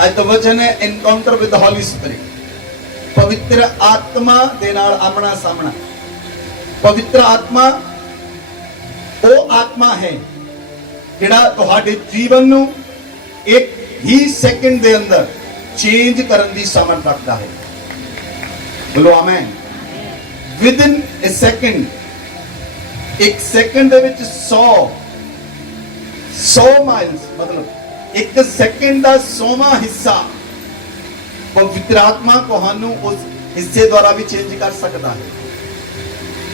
ਅੱਜ ਦਾ ਵਚਨ ਹੈ ਐਨਕਾਊਂਟਰ ਵਿਦ ਹੋਲੀ ਸਪਿਰਿਟ। ਪਵਿੱਤਰ ਆਤਮਾ ਦੇ ਨਾਲ ਆਮਣਾ ਸਾਹਮਣਾ। ਪਵਿੱਤਰ ਆਤਮਾ ਉਹ ਆਤਮਾ ਹੈ ਜਿਹੜਾ ਤੁਹਾਡੇ ਜੀਵਨ ਨੂੰ ਇੱਕ ਹੀ ਸੈਕਿੰਡ ਦੇ ਅੰਦਰ ਚੇਂਜ ਕਰਨ ਦੀ ਸਮਰੱਥ ਰੱਖਦਾ ਹੈ। ਬੋਲੋ ਆਮੇਨ। ਵਿਦਿਨ ਅ ਸੈਕਿੰਡ, ਇੱਕ ਸੈਕਿੰਡ ਦੇ ਵਿੱਚ 100 ਮਾਈਲਸ, ਮਤਲਬ ਇੱਕ ਸੈਕਿੰਡ ਦਾ 100ਵਾਂ ਹਿੱਸਾ ਪਵਿੱਤਰ ਆਤਮਾ ਤੁਹਾਨੂੰ ਉਸ ਹਿੱਸੇ ਦੁਆਰਾ ਵੀ ਚੇਂਜ ਕਰ ਸਕਦਾ ਹੈ।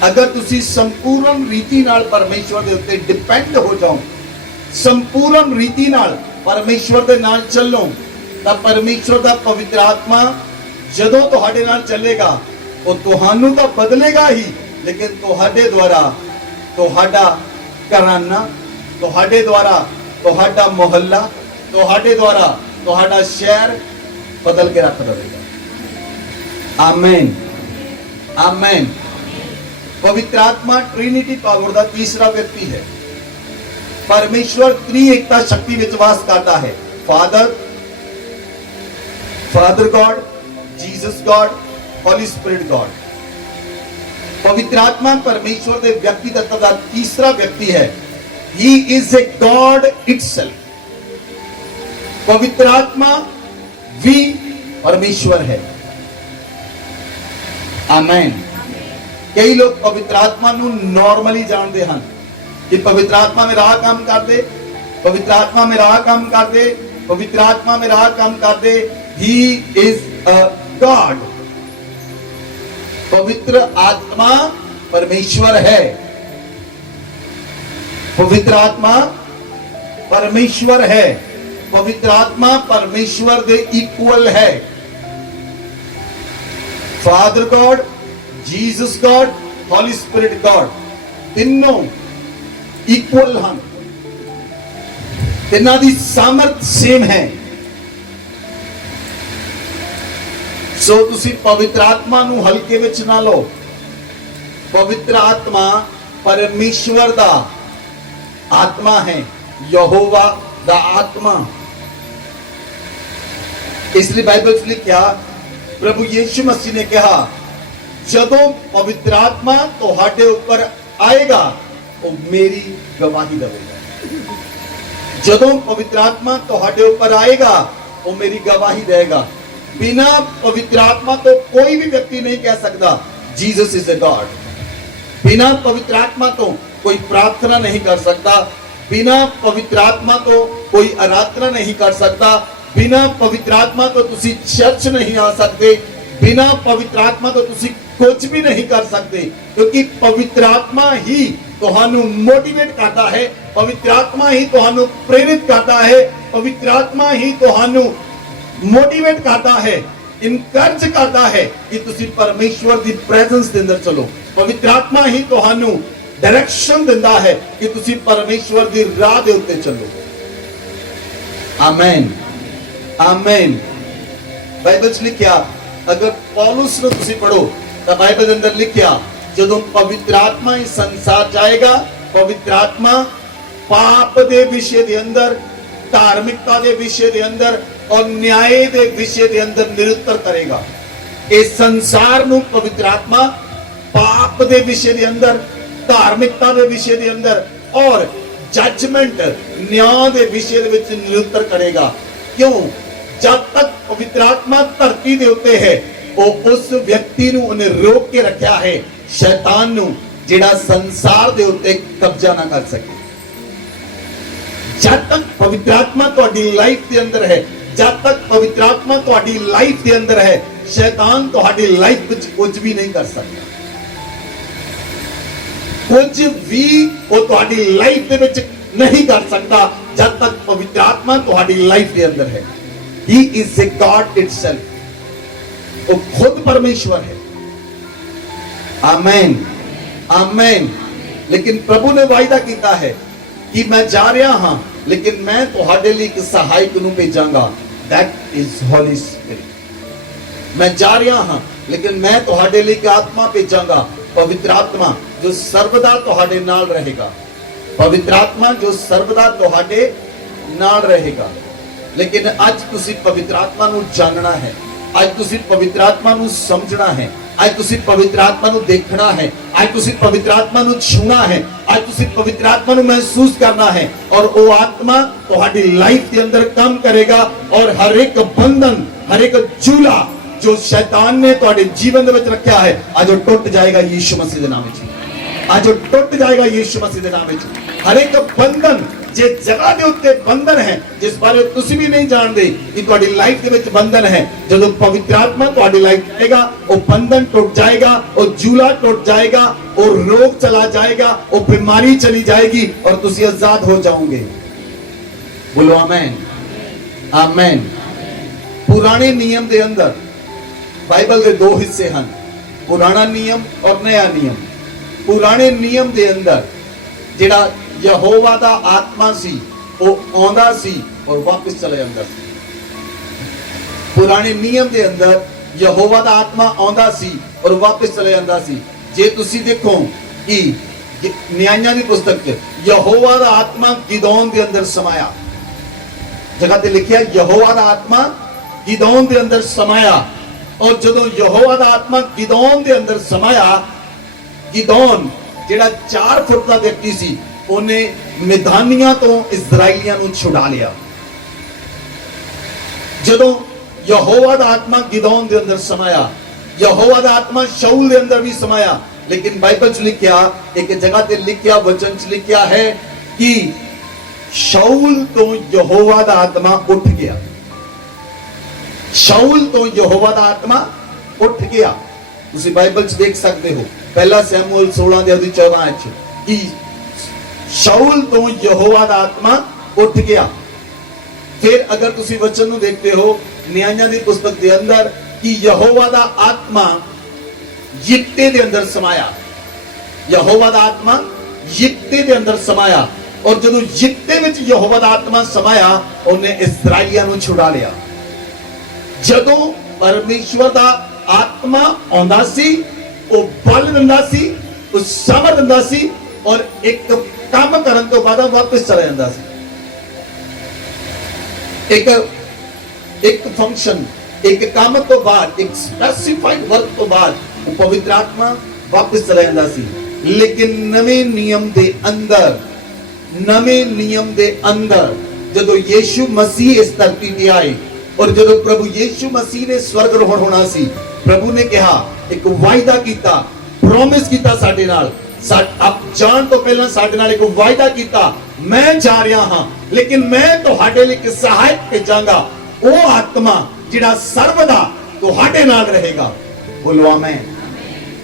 ਅਗਰ ਤੁਸੀਂ ਸੰਪੂਰਨ ਰੀਤੀ ਨਾਲ ਪਰਮੇਸ਼ਵਰ ਦੇ ਉੱਤੇ ਡਿਪੈਂਡ ਹੋ ਜਾਓ, ਸੰਪੂਰਨ ਰੀਤੀ ਨਾਲ ਪਰਮੇਸ਼ਵਰ ਦੇ ਨਾਲ ਚੱਲੋ, ਤਾਂ ਪਰਮੇਸ਼ਵਰ ਦਾ ਪਵਿੱਤਰ ਆਤਮਾ ਜਦੋਂ ਤੁਹਾਡੇ ਨਾਲ ਚੱਲੇਗਾ ਉਹ ਤੁਹਾਨੂੰ ਤਾਂ ਬਦਲੇਗਾ ਹੀ, ਲੇਕਿਨ ਤੁਹਾਡੇ ਦੁਆਰਾ ਤੁਹਾਡਾ ਘਰਾਨਾ, ਤੁਹਾਡੇ ਦੁਆਰਾ ਤੁਹਾਡਾ ਮੁਹੱਲਾ, ਤੁਹਾਡੇ ਦੁਆਰਾ ਤੁਹਾਡਾ ਸ਼ਹਿਰ ਬਦਲ ਕੇ ਰੱਖ ਦੇਵੇਗਾ। Amen, amen. पवित्र आत्मा ट्रिनिटी पावर का तीसरा व्यक्ति है। परमेश्वर त्रिएकता शक्ति में वास करता है। Father God, Jesus God, Holi spirit God. पवित्र आत्मा परमेश्वर के व्यक्ति तत्व का तीसरा व्यक्ति है। He is a god itself. पवित्र आत्मा भी परमेश्वर है। आमेन। कई लोग पवित्र आत्मा ਨੂੰ ਨਾਰਮਲੀ ਜਾਣਦੇ ਹਨ ਕਿ ਪਵਿੱਤਰ ਆਤਮਾ ਮੇਰਾ ਆਹ ਕੰਮ ਕਰਦੇ, ਪਵਿੱਤਰ ਆਤਮਾ ਮੇਰਾ ਆਹ ਕੰਮ ਕਰਦੇ, ਪਵਿੱਤਰ ਆਤਮਾ ਮੇਰਾ ਆਹ ਕੰਮ ਕਰਦੇ। He is a God. पवित्र आत्मा परमेश्वर है। पवित्र आत्मा परमेश्वर है। पवित्र आत्मा परमेश्वर के इक्वल है। Father God, Jesus God, Holi spirit God तीनों इक्वल हैं। तिन्हां दी सामर्थ सेम है। सो तुसी पवित्र आत्मा नू हल्के विच ना लो। पवित्र आत्मा परमेश्वर दा आत्मा है, यहोवा दा आत्मा। इसलिए बाइबल च लिखा, प्रभु यीशु मसीह ने कहा, जदों पवित्र आत्मा तुहाडे ऊपर आएगा वो मेरी गवाही देगा। जदों पवित्र आत्मा तुहाडे ऊपर आएगा वो मेरी गवाही देगा। बिना पवित्र आत्मा तो कोई भी व्यक्ति नहीं कह सकता जीसस इज अ गॉड। बिना पवित्र आत्मा तो कोई प्रार्थना नहीं कर सकता। बिना पवित्र आत्मा तो कोई आराधना नहीं कर सकता। बिना पवित्र आत्मा तो तुसी चर्च नहीं आ सकते। बिना पवित्र आत्मा तो तुसी कुछ भी नहीं कर सकते, क्योंकि पवित्र आत्मा ही तुहानू मोटिवेट करता है। पवित्र आत्मा ही तुहानू प्रेरित करता है। पवित्र आत्मा ही तुहानू मोटिवेट करता है, इनकरेज करता है कि तुसी परमेश्वर दी प्रेजेंस दे अंदर चलो। पवित्र आत्मा ही तुहानू डायरेक्शन दिंदा है कि तुसी परमेश्वर दी राह दे उत्ते चलो। आमेन, आमेन। बाइबल च लिखिया, अगर पौलुस ਨੂੰ ਤੁਸੀਂ ਪੜੋ ਤਾਂ ਬਾਈਬਲ ਦੇ ਅੰਦਰ ਲਿਖਿਆ, ਜਦੋਂ ਪਵਿੱਤਰ ਆਤਮਾ ਇਸ ਸੰਸਾਰ ਜਾਏਗਾ, ਪਵਿੱਤਰ ਆਤਮਾ ਪਾਪ ਦੇ ਵਿਸ਼ੇ ਦੇ ਅੰਦਰ, ਧਾਰਮਿਕਤਾ ਦੇ ਵਿਸ਼ੇ ਦੇ ਅੰਦਰ ਔਰ ਨਿਆਏ ਦੇ ਵਿਸ਼ੇ ਦੇ ਅੰਦਰ ਨਿਰੁੱਤਰ ਕਰੇਗਾ। ਇਸ ਸੰਸਾਰ ਨੂੰ ਪਵਿੱਤਰ ਆਤਮਾ ਪਾਪ ਦੇ ਵਿਸ਼ੇ ਦੇ ਅੰਦਰ, ਧਾਰਮਿਕਤਾ ਦੇ ਵਿਸ਼ੇ ਦੇ ਅੰਦਰ ਔਰ ਜੱਜਮੈਂਟ, ਨਿਆਂ ਦੇ ਵਿਸ਼ੇ ਦੇ ਵਿੱਚ ਨਿਰੁੱਤਰ ਕਰੇਗਾ। ਕਿਉਂ? जब तक पवित्र आत्मा धरती दे उत्ते है, वो उस व्यक्ति नू उन्हें रोक के रखा है, शैतान नू, जिहड़ा संसार दे उत्ते कब्जा ना कर सके। जब तक पवित्र आत्मा तुहाडी लाइफ दे अंदर है, जब तक पवित्र आत्मा तुहाडी लाइफ दे अंदर है, शैतान तुहाडी लाइफ विच कुछ भी नहीं कर सकता। कुछ भी वो तुहाडी लाइफ दे विच नहीं कर सकता जब तक पवित्र आत्मा तुहाडी लाइफ दे अंदर है। He is a God itself. वो खुद परमेश्वर है। आमेन, आमेन। लेकिन प्रभु ने वायदा किया है कि मैं जा रहा हाँ, लेकिन मैं तुहाडे लिए एक सहायक नू भेजांगा। That is Holy Spirit। मैं जा रहा हाँ, लेकिन मैं तुहाडे लिए एक आत्मा भेजांगा, पवित्र आत्मा, जो सर्वदा तुहाडे नाल रहेगा। पवित्र आत्मा जो सर्वदा तुहाडे नाल रहेगा। लेकिन अज तुसी पवित्र आत्मा नू जानना है, अज तुसी पवित्र आत्मा नू समझना है, अज तुसी पवित्र आत्मा नू देखना है, अज तुसी पवित्र आत्मा नू छूना है, अज तुसी पवित्र आत्मा नू महसूस करना है और वो आत्मा तुहाडी लाइफ के अंदर काम करेगा और हर एक बंधन, हर एक जूला जो शैतान ने तुहाडे जीवन दे विच रखा है आज वो टुट जाएगा यीशु मसीह दे नाम विच। आज वो टुट जाएगा यीशु मसीह दे नाम विच। हर एक बंधन जे जगह दे उत्ते बंधन है जिस बारे तुसी भी नहीं जानते कि तुहाडी लाइफ दे विच बंधन है, जदों पवित्र आत्मा तुहाडी लाइफ आएगा वो बंधन टूट जाएगा, वो जूला टूट जाएगा, वो रोग चला जाएगा, वो बीमारी चली जाएगी और तुसी आजाद हो जाओगे। बोलो आमीन, आमीन। पुराने नियम दे अंदर बाइबल के दो हिस्से हैं, पुराना नियम और नया नियम। पुराने नियम दे अंदर जिहड़ा यहोवा दा आत्मा सी वो आंदा सी और वापस चले जांदा सी। पुराने नियम दे अंदर यहोवा दा आत्मा आंदा सी और वापस चले जांदा सी। जे तुसी देखो कि न्यायां दी पुस्तक च यहोवा दा आत्मा गिदोन दे अंदर समाया, जगह ते लिखिया यहोवा दा आत्मा गिदोन दे अंदर समाया। और जदों यहोवा दा आत्मा गिदोन दे अंदर समाया, गिदोन जिहड़ा 4 फुट दा व्यक्ति सी उन्हें मिधानियां तो इजराइलियां नूं छुड़ा लिया। जदों यहोवा दा आत्मा गिदोन दे अंदर समाया, यहोवा दा आत्मा शाऊल दे अंदर भी समाया, लेकिन बाइबल च लिखिया, एक जगह ते लिखिया, वचन च लिखिया है कि शाऊल तो यहोवा दा आत्मा उठ गया। शाऊल तो यहोवा दा आत्मा उठ गया। तुसी बाइबल च देख सकते हो, पहला शमूएल 16:14 कि शाऊल तो यहोवा दा आत्मा उठ गया। फिर अगर तुसी वचन नूं देखते हो न्यायां दी पुस्तक दे अंदर कि यहोवा दा आत्मा यिप्ते दे अंदर समाया, यहोवा दा आत्मा यिप्ते दे अंदर समाया और जदों यिप्ते विच यहोवा दा आत्मा समाया उन्हें इस्राएलियां नूं छुड़ा लिया। जदों परमेश्वर दा आत्मा आंदा सी वो बल दिंदा सी, वो समझ दिंदा सी और एक काम करन तो बाद वापस चला जांदा सी। एक फंक्शन, एक काम तो बाद, एक स्पेसिफाइड वर्क तो बाद वो पवित्र आत्मा वापस चला जांदा सी। लेकिन नवे नियम दे अंदर, नवे नियम दे अंदर जदों यीशु मसीह इस धरती ते आए और जदों प्रभु यीशु मसीह ने स्वर्गारोहण होना सी, प्रभु ने कहा, एक वायदा कीता, प्रॉमिस कीता साडे नाल, आप जान तो पहला साडे नाल एक वायदा कीता, मैं जा रहा हां लेकिन मैं तुहाडे लई एक सहायक भेजांगा, वो आत्मा जिहड़ा सर्वदा तुहाडे नाल रहेगा। बोलो आमीन।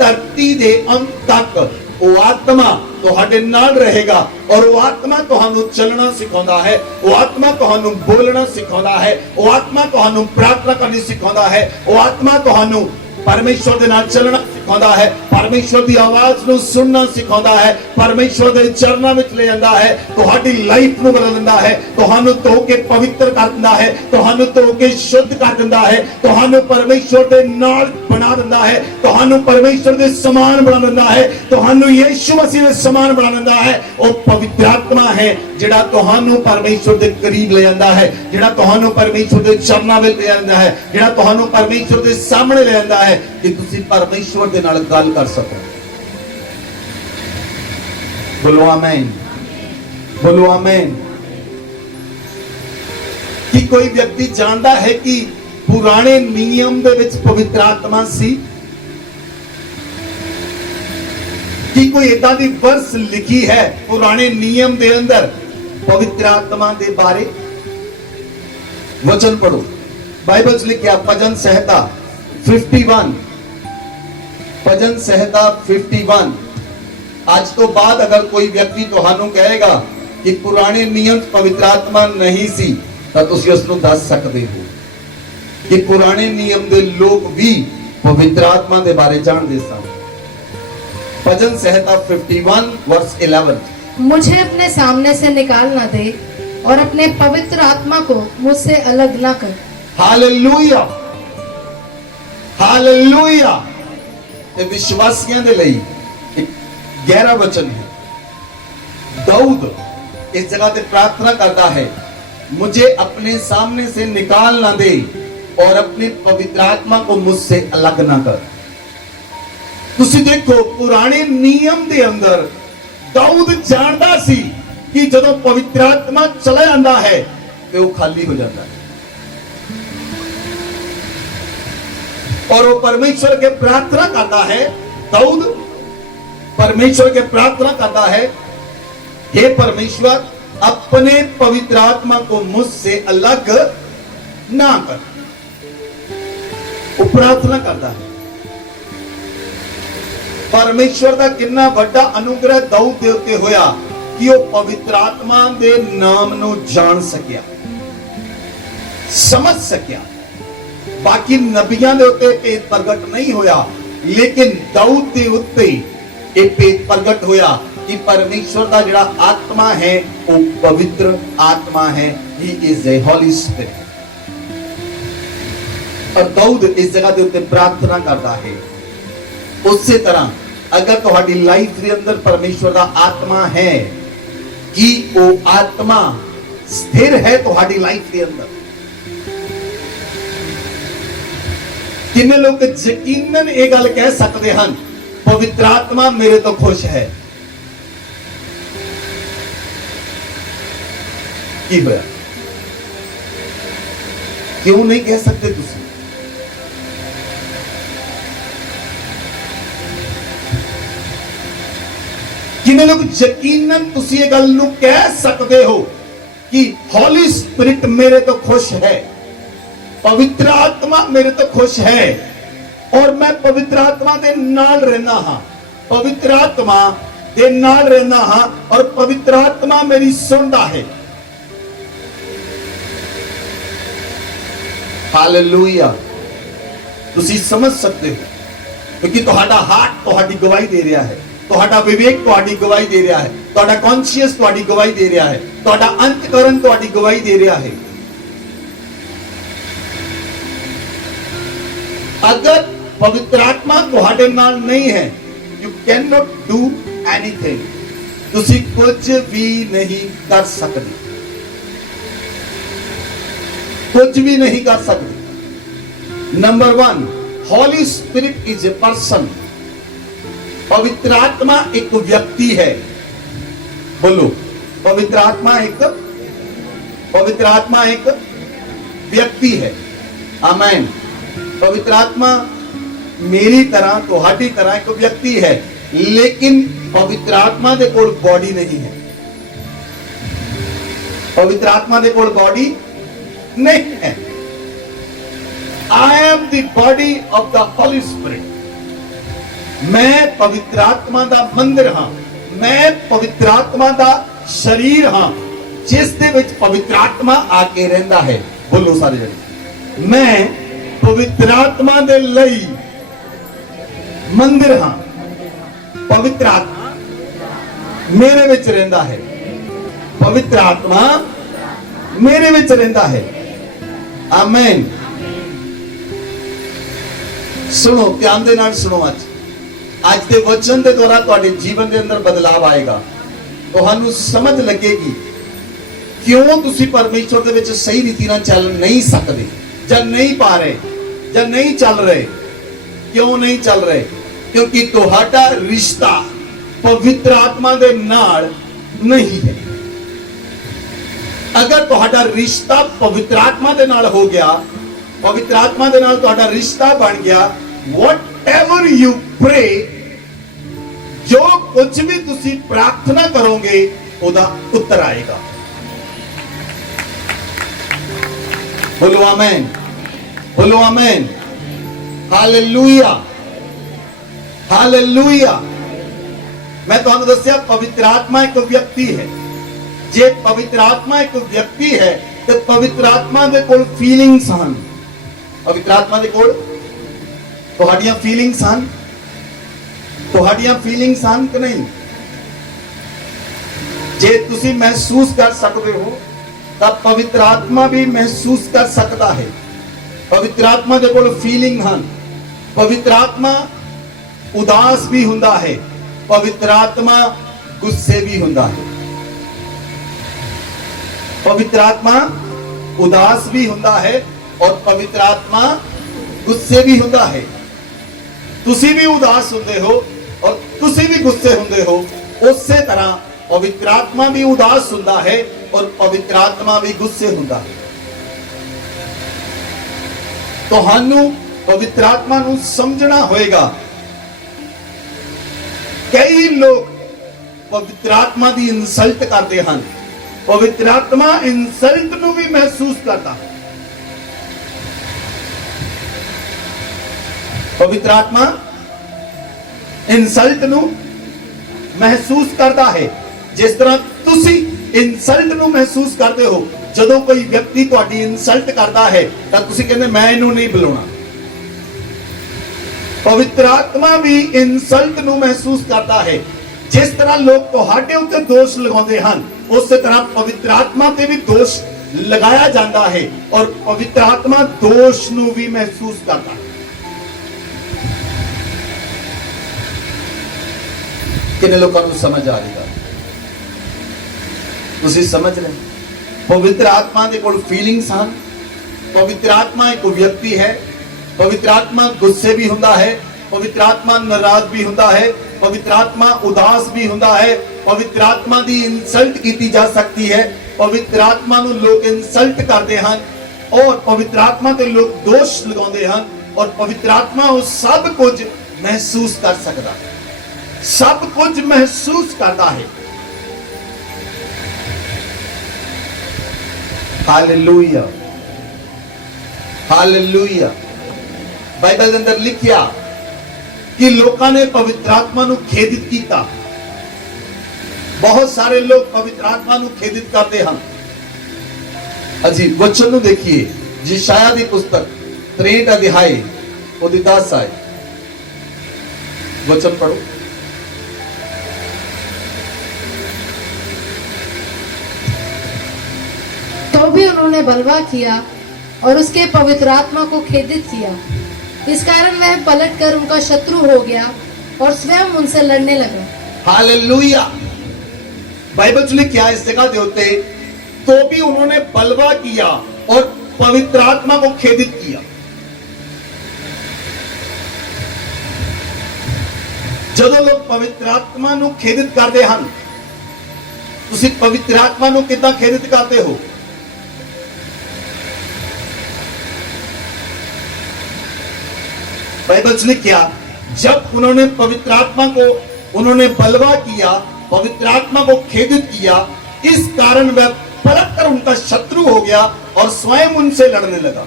धरती दे अंत तक वो आत्मा तुहाडे नाल रहेगा और वो आत्मा तुहानू चलना सिखाਉਂਦਾ है, वो आत्मा तुहानू बोलना सिखाਉਂਦਾ है, वो आत्मा तुहानू प्रार्थना करनी सिखाਉਂਦਾ है, वो आत्मा तुहानू परमेश्वर दे नाल चलना सिखाਉਂਦਾ है, परमेश्वर दी आवाज नू सुनना सिखाਉਂਦਾ है, परमेश्वर दे चरणां विच ले जांदा है, तुहाडी लाइफ नू बदल दिंदा है, तुहानू धो के पवित्र कर दिंदा है, तुहानू धो के शुद्ध कर दिंदा है, तुहानू परमेश्वर दे नाल बना दिंदा है, तुहानू परमेश्वर दे समान बना दिंदा है, तुहानू यीशु मसीह दे समान बना दिंदा है। वो पवित्र आत्मा है जिहड़ा तुहानू परमेश्वर दे करीब ले जांदा है, जिहड़ा तुहानू परमेश्वर दे चरणां विच ले जांदा है, जिहड़ा तुहानू परमेश्वर दे सामने ले जांदा है कि तुसी परमेश्वर दे नाल गल कर सको। बोलो आमीन, बोलो आमीन। कि कोई व्यक्ति जानता है कि पुराने नियम दे विच पवित्र आत्मा सी? कि कोई इदां दी वर्स लिखी है पुराने नियम दे अंदर पवित्र आत्मा दे बारे? वचन पढ़ो, बाइबल च लिखिया भजन संहिता 51, भजन संहिता 51। आज तो बाद अगर कोई व्यक्ति तुहानू कहेगा कि पुराने नियम पवित्र आत्मा नहीं सी तो तुसी उसनू दस सकते हो कि पुराने नियम दे लोग भी पवित्र आत्मा दे बारे जानते सन। भजन संहिता 51 वर्स 11। मुझे अपने सामने से निकाल ना दे और अपने पवित्र आत्मा को मुझसे अलग ना कर। Hallelujah, hallelujah. ये विश्वासियों दे लई एक गहरा वचन है। दाऊद इस जगह पे प्रार्थना करता है, मुझे अपने सामने से निकाल ना दे और अपने पवित्र आत्मा को मुझसे अलग ना कर। ਤੁਸੀਂ ਦੇਖੋ ਪੁਰਾਣੇ ਨਿਯਮ ਦੇ ਅੰਦਰ ਦਾਊਦ ਜਾਣਦਾ ਸੀ ਕਿ ਜਦੋਂ ਪਵਿੱਤਰ ਆਤਮਾ ਚਲਾ ਜਾਂਦਾ ਹੈ ਤੇ ਉਹ ਖਾਲੀ ਹੋ ਜਾਂਦਾ है और वो परमेश्वर के प्रार्थना करता है। दाऊद परमेश्वर के प्रार्थना करता है, हे परमेश्वर अपने पवित्र आत्मा को मुझसे अलग ना कर। वो प्रार्थना करता है। परमेश्वर का कितना बड़ा अनुग्रह दाऊद दे उत्ते होया कि वो पवित्र आत्मा दे नाम नू जान सकिया, समझ सकिया। बाकी नबियां दे उत्ते भेद प्रगट नहीं होया, लेकिन दाऊद दे उत्ते ये भेद प्रगट होया कि परमेश्वर का जिहड़ा आत्मा है वो पवित्र आत्मा है। He is a holy spirit. और दाऊद इस जगह के उत्ते प्रार्थना करता है। उसी तरह अगर तुम्हारी लाइफ के अंदर परमेश्वर का आत्मा है कि वो आत्मा स्थिर है तुम्हारी लाइफ के अंदर, किन्ने लोग यकीनन ये गल कह सकते हैं पवित्र आत्मा मेरे तो खुश है। की होया? क्यों नहीं कह सकते तुसी? किन्ने लोग यकीनन तुसी ये गल नू कह सकते हो कि हॉली स्पिरिट मेरे तो खुश है, पवित्र आत्मा मेरे तो खुश है और मैं पवित्र आत्मा दे नाल रहना हां, पवित्र आत्मा दे नाल रहना हां और पवित्र आत्मा मेरी सुनदा है। हालेलुया। तुसी समझ सकते हो क्योंकि तुम्हारा हार्ट तुम्हारी गवाही दे रहा है, तुम्हारा विवेक तुम्हारी गवाही दे रहा है, तुम्हारा कॉन्शियस तुम्हारी गवाही दे रहा है, तुम्हारा अंतकरण तुम्हारी गवाही दे रहा है। अगर पवित्र आत्मा तुम्हारे नाल नहीं है, you can not do anything. तुसी कुछ भी नहीं कर सकते, कुछ भी नहीं कर सकते। Number 1, holy spirit is a person. पवित्र आत्मा एक व्यक्ति है। बोलो, पवित्र आत्मा एक व्यक्ति है। आमीन। पवित्र आत्मा मेरी तरह तुम्हारी तरह एक व्यक्ति है, लेकिन पवित्र आत्मा दे कोल बॉडी नहीं है। पवित्र आत्मा दे कोल बॉडी नहीं है। I am the body of the holy spirit. मैं पवित्र आत्मा दा मंदिर हां, मैं पवित्र आत्मा दा शरीर हां जिस दे विच पवित्र आत्मा आके रहंदा है। बोलो सारे जने, मैं पवित्र आत्मा दे लई मंदिर हां, पवित्र आत्मा मेरे विच रहंदा है, पवित्र आत्मा मेरे विच रहंदा है। आमीन। सुनो, ध्यान दे नाल सुनो। आज के वचन के द्वारा तुम्हारे जीवन के अंदर बदलाव आएगा। तुहानू समझ लगेगी क्यों तुसी परमेश्वर दे विच सही रीति नाल चल नहीं सकते, जब नहीं पा रहे, जब नहीं चल रहे। क्यों नहीं चल रहे? क्योंकि तुहाडा रिश्ता पवित्र आत्मा दे नाल नहीं है। अगर तुहाडा रिश्ता पवित्र आत्मा दे नाल हो गया, पवित्र आत्मा दे नाल तुहाडा रिश्ता बन गया, whatever you pray, जो कुछ भी तुसी प्रार्थना करोगे ओदा उत्तर आएगा। बोलो आमीन, बोलो आमीन। Hallelujah, hallelujah. मैं तुहानू दस्सिया पवित्र आत्मा एक व्यक्ति है। जे पवित्र आत्मा एक व्यक्ति है तो पवित्र आत्मा दे कोल फीलिंग्स हन। पवित्र आत्मा दे कोल तुहाड़ियां फीलिंग्स हन, तुहाड़ियां फीलिंग्स हन कि नहीं? जे तुसी महसूस कर सकते हो तब पवित्र आत्मा भी महसूस कर सकता है। पवित्र आत्मा दे कोल फीलिंग हन। पवित्र आत्मा उदास भी हुंदा है, पवित्र आत्मा गुस्से भी हुंदा है। पवित्र आत्मा उदास भी हुंदा है और पवित्र आत्मा गुस्से भी हुंदा है। तुसी भी उदास हुंदे हो और तुसी भी गुस्से हुंदे हो, उसे तरह पवित्र आत्मा भी उदास हुंदा है और पवित्र आत्मा भी गुस्से हुंदा है। ਤੁਹਾਨੂੰ पवित्र आत्मा ਨੂੰ ਸਮਝਣਾ ਹੋਏਗਾ। ਕਈ ਲੋਕ पवित्र आत्मा ਦੀ ਇਨਸਲਟ ਕਰਦੇ ਹਨ। पवित्र आत्मा ਇਨਸਲਟ ਨੂੰ ਵੀ ਮਹਿਸੂਸ ਕਰਦਾ ਹੈ। पवित्र आत्मा ਇਨਸਲਟ ਨੂੰ ਮਹਿਸੂਸ ਕਰਦਾ ਹੈ। ਜਿਸ ਤਰ੍ਹਾਂ ਤੁਸੀਂ ਇਨਸਲਟ ਨੂੰ ਮਹਿਸੂਸ ਕਰਦੇ ਹੋ ਜਦੋਂ ਕੋਈ ਵਿਅਕਤੀ ਤੁਹਾਡੀ ਇਨਸਲਟ ਕਰਦਾ ਹੈ ਤਾਂ ਤੁਸੀਂ ਕਹਿੰਦੇ ਮੈਂ ਇਹਨੂੰ ਨਹੀਂ ਬੁਲਾਉਣਾ। ਪਵਿੱਤਰ ਆਤਮਾ ਵੀ ਇਨਸਲਟ ਨੂੰ ਮਹਿਸੂਸ ਕਰਦਾ ਹੈ। ਜਿਸ ਤਰ੍ਹਾਂ ਲੋਕ ਤੁਹਾਡੇ ਉੱਤੇ ਦੋਸ਼ ਲਗਾਉਂਦੇ ਹਨ, ਉਸੇ ਤਰ੍ਹਾਂ ਪਵਿੱਤਰ ਆਤਮਾ ਤੇ ਵੀ ਦੋਸ਼ ਲਗਾਇਆ ਜਾਂਦਾ ਹੈ ਔਰ ਪਵਿੱਤਰ ਆਤਮਾ ਦੋਸ਼ ਨੂੰ ਵੀ ਮਹਿਸੂਸ ਕਰਦਾ ਹੈ। ਕਿੰਨੇ ਲੋਕਾਂ ਨੂੰ ਸਮਝ ਆ ਰਹੀ ਗੱਲ? ਤੁਸੀਂ ਸਮਝ ਰਹੇ? पवित्र आत्मा के कोल फीलिंग्स हैं। पवित्र आत्मा एक व्यक्ति है। पवित्र आत्मा गुस्से भी हुंदा है, पवित्र आत्मा नाराज भी हुंदा है, पवित्र आत्मा उदास भी हुंदा है। पवित्र आत्मा दी इंसल्ट की जा सकती है। पवित्र आत्मा नूं लोग इंसल्ट करते हैं और पवित्र आत्मा ते लोग दोष लगाते हैं और पवित्र आत्मा वो सब कुछ महसूस कर सकता है, सब कुछ महसूस करता है। Hallelujah, hallelujah. बाइबल के अंदर लिखिया कि लोगों ने पवित्र आत्मा को खेदित किया। बहुत सारे लोग पवित्र आत्मा को खेदित करते हैं। अजी वचन देखिए, यशायाह की पुस्तक 63 अध्याय 10 आए वचन पढ़ो। तो भी उन्होंने बलवा किया और उसके पवित्र आत्मा को खेदित किया। इस कारण वह पलटकर उनका शत्रु हो गया और स्वयं उनसे लड़ने लगा। हालेलुया। बाइबल में क्या इस जगह दे होते, तो भी उन्होंने बलवा किया और पवित्र आत्मा को खेदित किया। ਜਦੋਂ ਲੋਕ पवित्र आत्मा ਨੂੰ खेदित करते हैं, ਤੁਸੀਂ पवित्र आत्मा ਨੂੰ ਕਿੱਦਾਂ खेदित करते हो? बाइबल ने क्या, जब उन्होंने पवित्र आत्मा को उन्होंने बलवा किया, पवित्र आत्मा को खेदित किया, इस कारण वह पलटकर उनका शत्रु हो गया और स्वयं उनसे लड़ने लगा।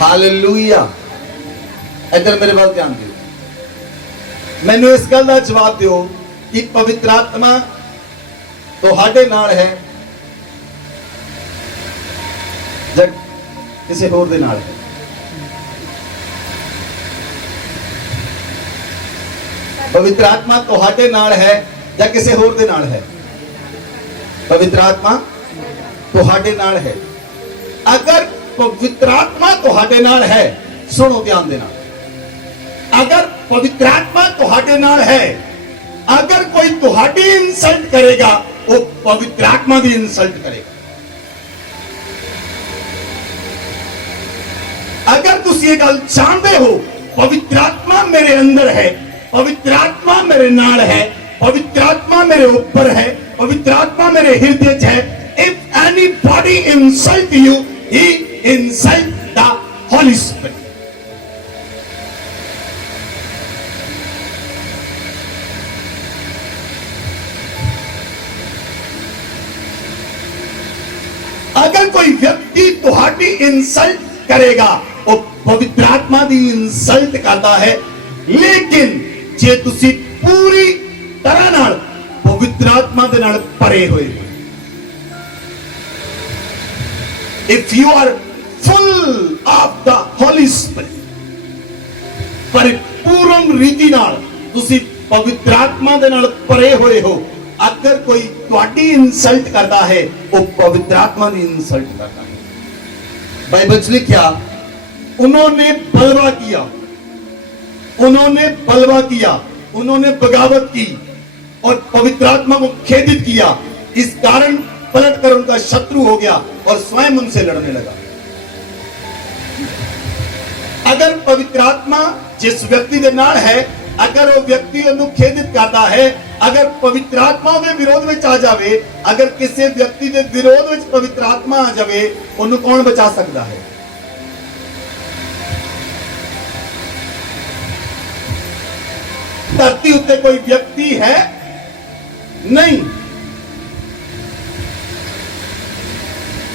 हालेलुया। इधर मेरे बात ध्यान दियो, मैंने इस गल का जवाब दियो कि पवित्र आत्मा ਤੁਹਾਡੇ ਨਾਲ ਹੈ ਜਾਂ ਕਿਸੇ ਹੋਰ ਦੇ ਨਾਲ ਹੈ? पवित्र आत्मा ਤੁਹਾਡੇ ਨਾਲ ਹੈ ਜਾਂ ਕਿਸੇ ਹੋਰ ਦੇ ਨਾਲ ਹੈ? पवित्र आत्मा ਤੁਹਾਡੇ ਨਾਲ है। अगर पवित्र आत्मा ਤੁਹਾਡੇ ਨਾਲ है, सुनो ध्यान देना, अगर पवित्र आत्मा ਤੁਹਾਡੇ ਨਾਲ है, अगर कोई ਤੁਹਾਡੀ इंसल्ट करेगा वो पवित्र आत्मा की इंसल्ट करेगा। अगर तुम ये गल जानते हो पवित्र आत्मा मेरे अंदर है, पवित्र आत्मा मेरे नाल है, पवित्र आत्मा मेरे ऊपर है, पवित्र आत्मा मेरे हृदय है, if anybody insult you, he insult the holy spirit. अगर कोई व्यक्ति तुम्हारी इंसल्ट करेगा वो पवित्र आत्मा की इंसल्ट करता है। लेकिन जे तुसी पूरी तरह नाल पवित्र आत्मा दे नाल भरे हुए, if you are full of the holy spirit, परिपूर्ण रीति नाल तुसी पवित्र आत्मा दे नाल भरे हुए हो, अगर कोई तुम्हारी इंसल्ट करता है वो पवित्र आत्मा की इंसल्ट करता है। बाइबल लिखा उन्होंने बलवा किया, उन्होंने बलवा किया, उन्होंने बगावत की और पवित्र आत्मा को खेदित किया। इस कारण पलटकर उनका शत्रु हो गया और स्वयं उनसे लड़ने लगा। अगर पवित्र आत्मा जिस व्यक्ति के नाल है, अगर वो व्यक्ति उन्हें खेदित करता है, अगर पवित्र आत्मा के विरोध में आ जावे, अगर किसी व्यक्ति के विरोध में पवित्र आत्मा आ जावे, उन्हें कौन बचा सकता है? धरती उत्ते कोई व्यक्ति है नहीं।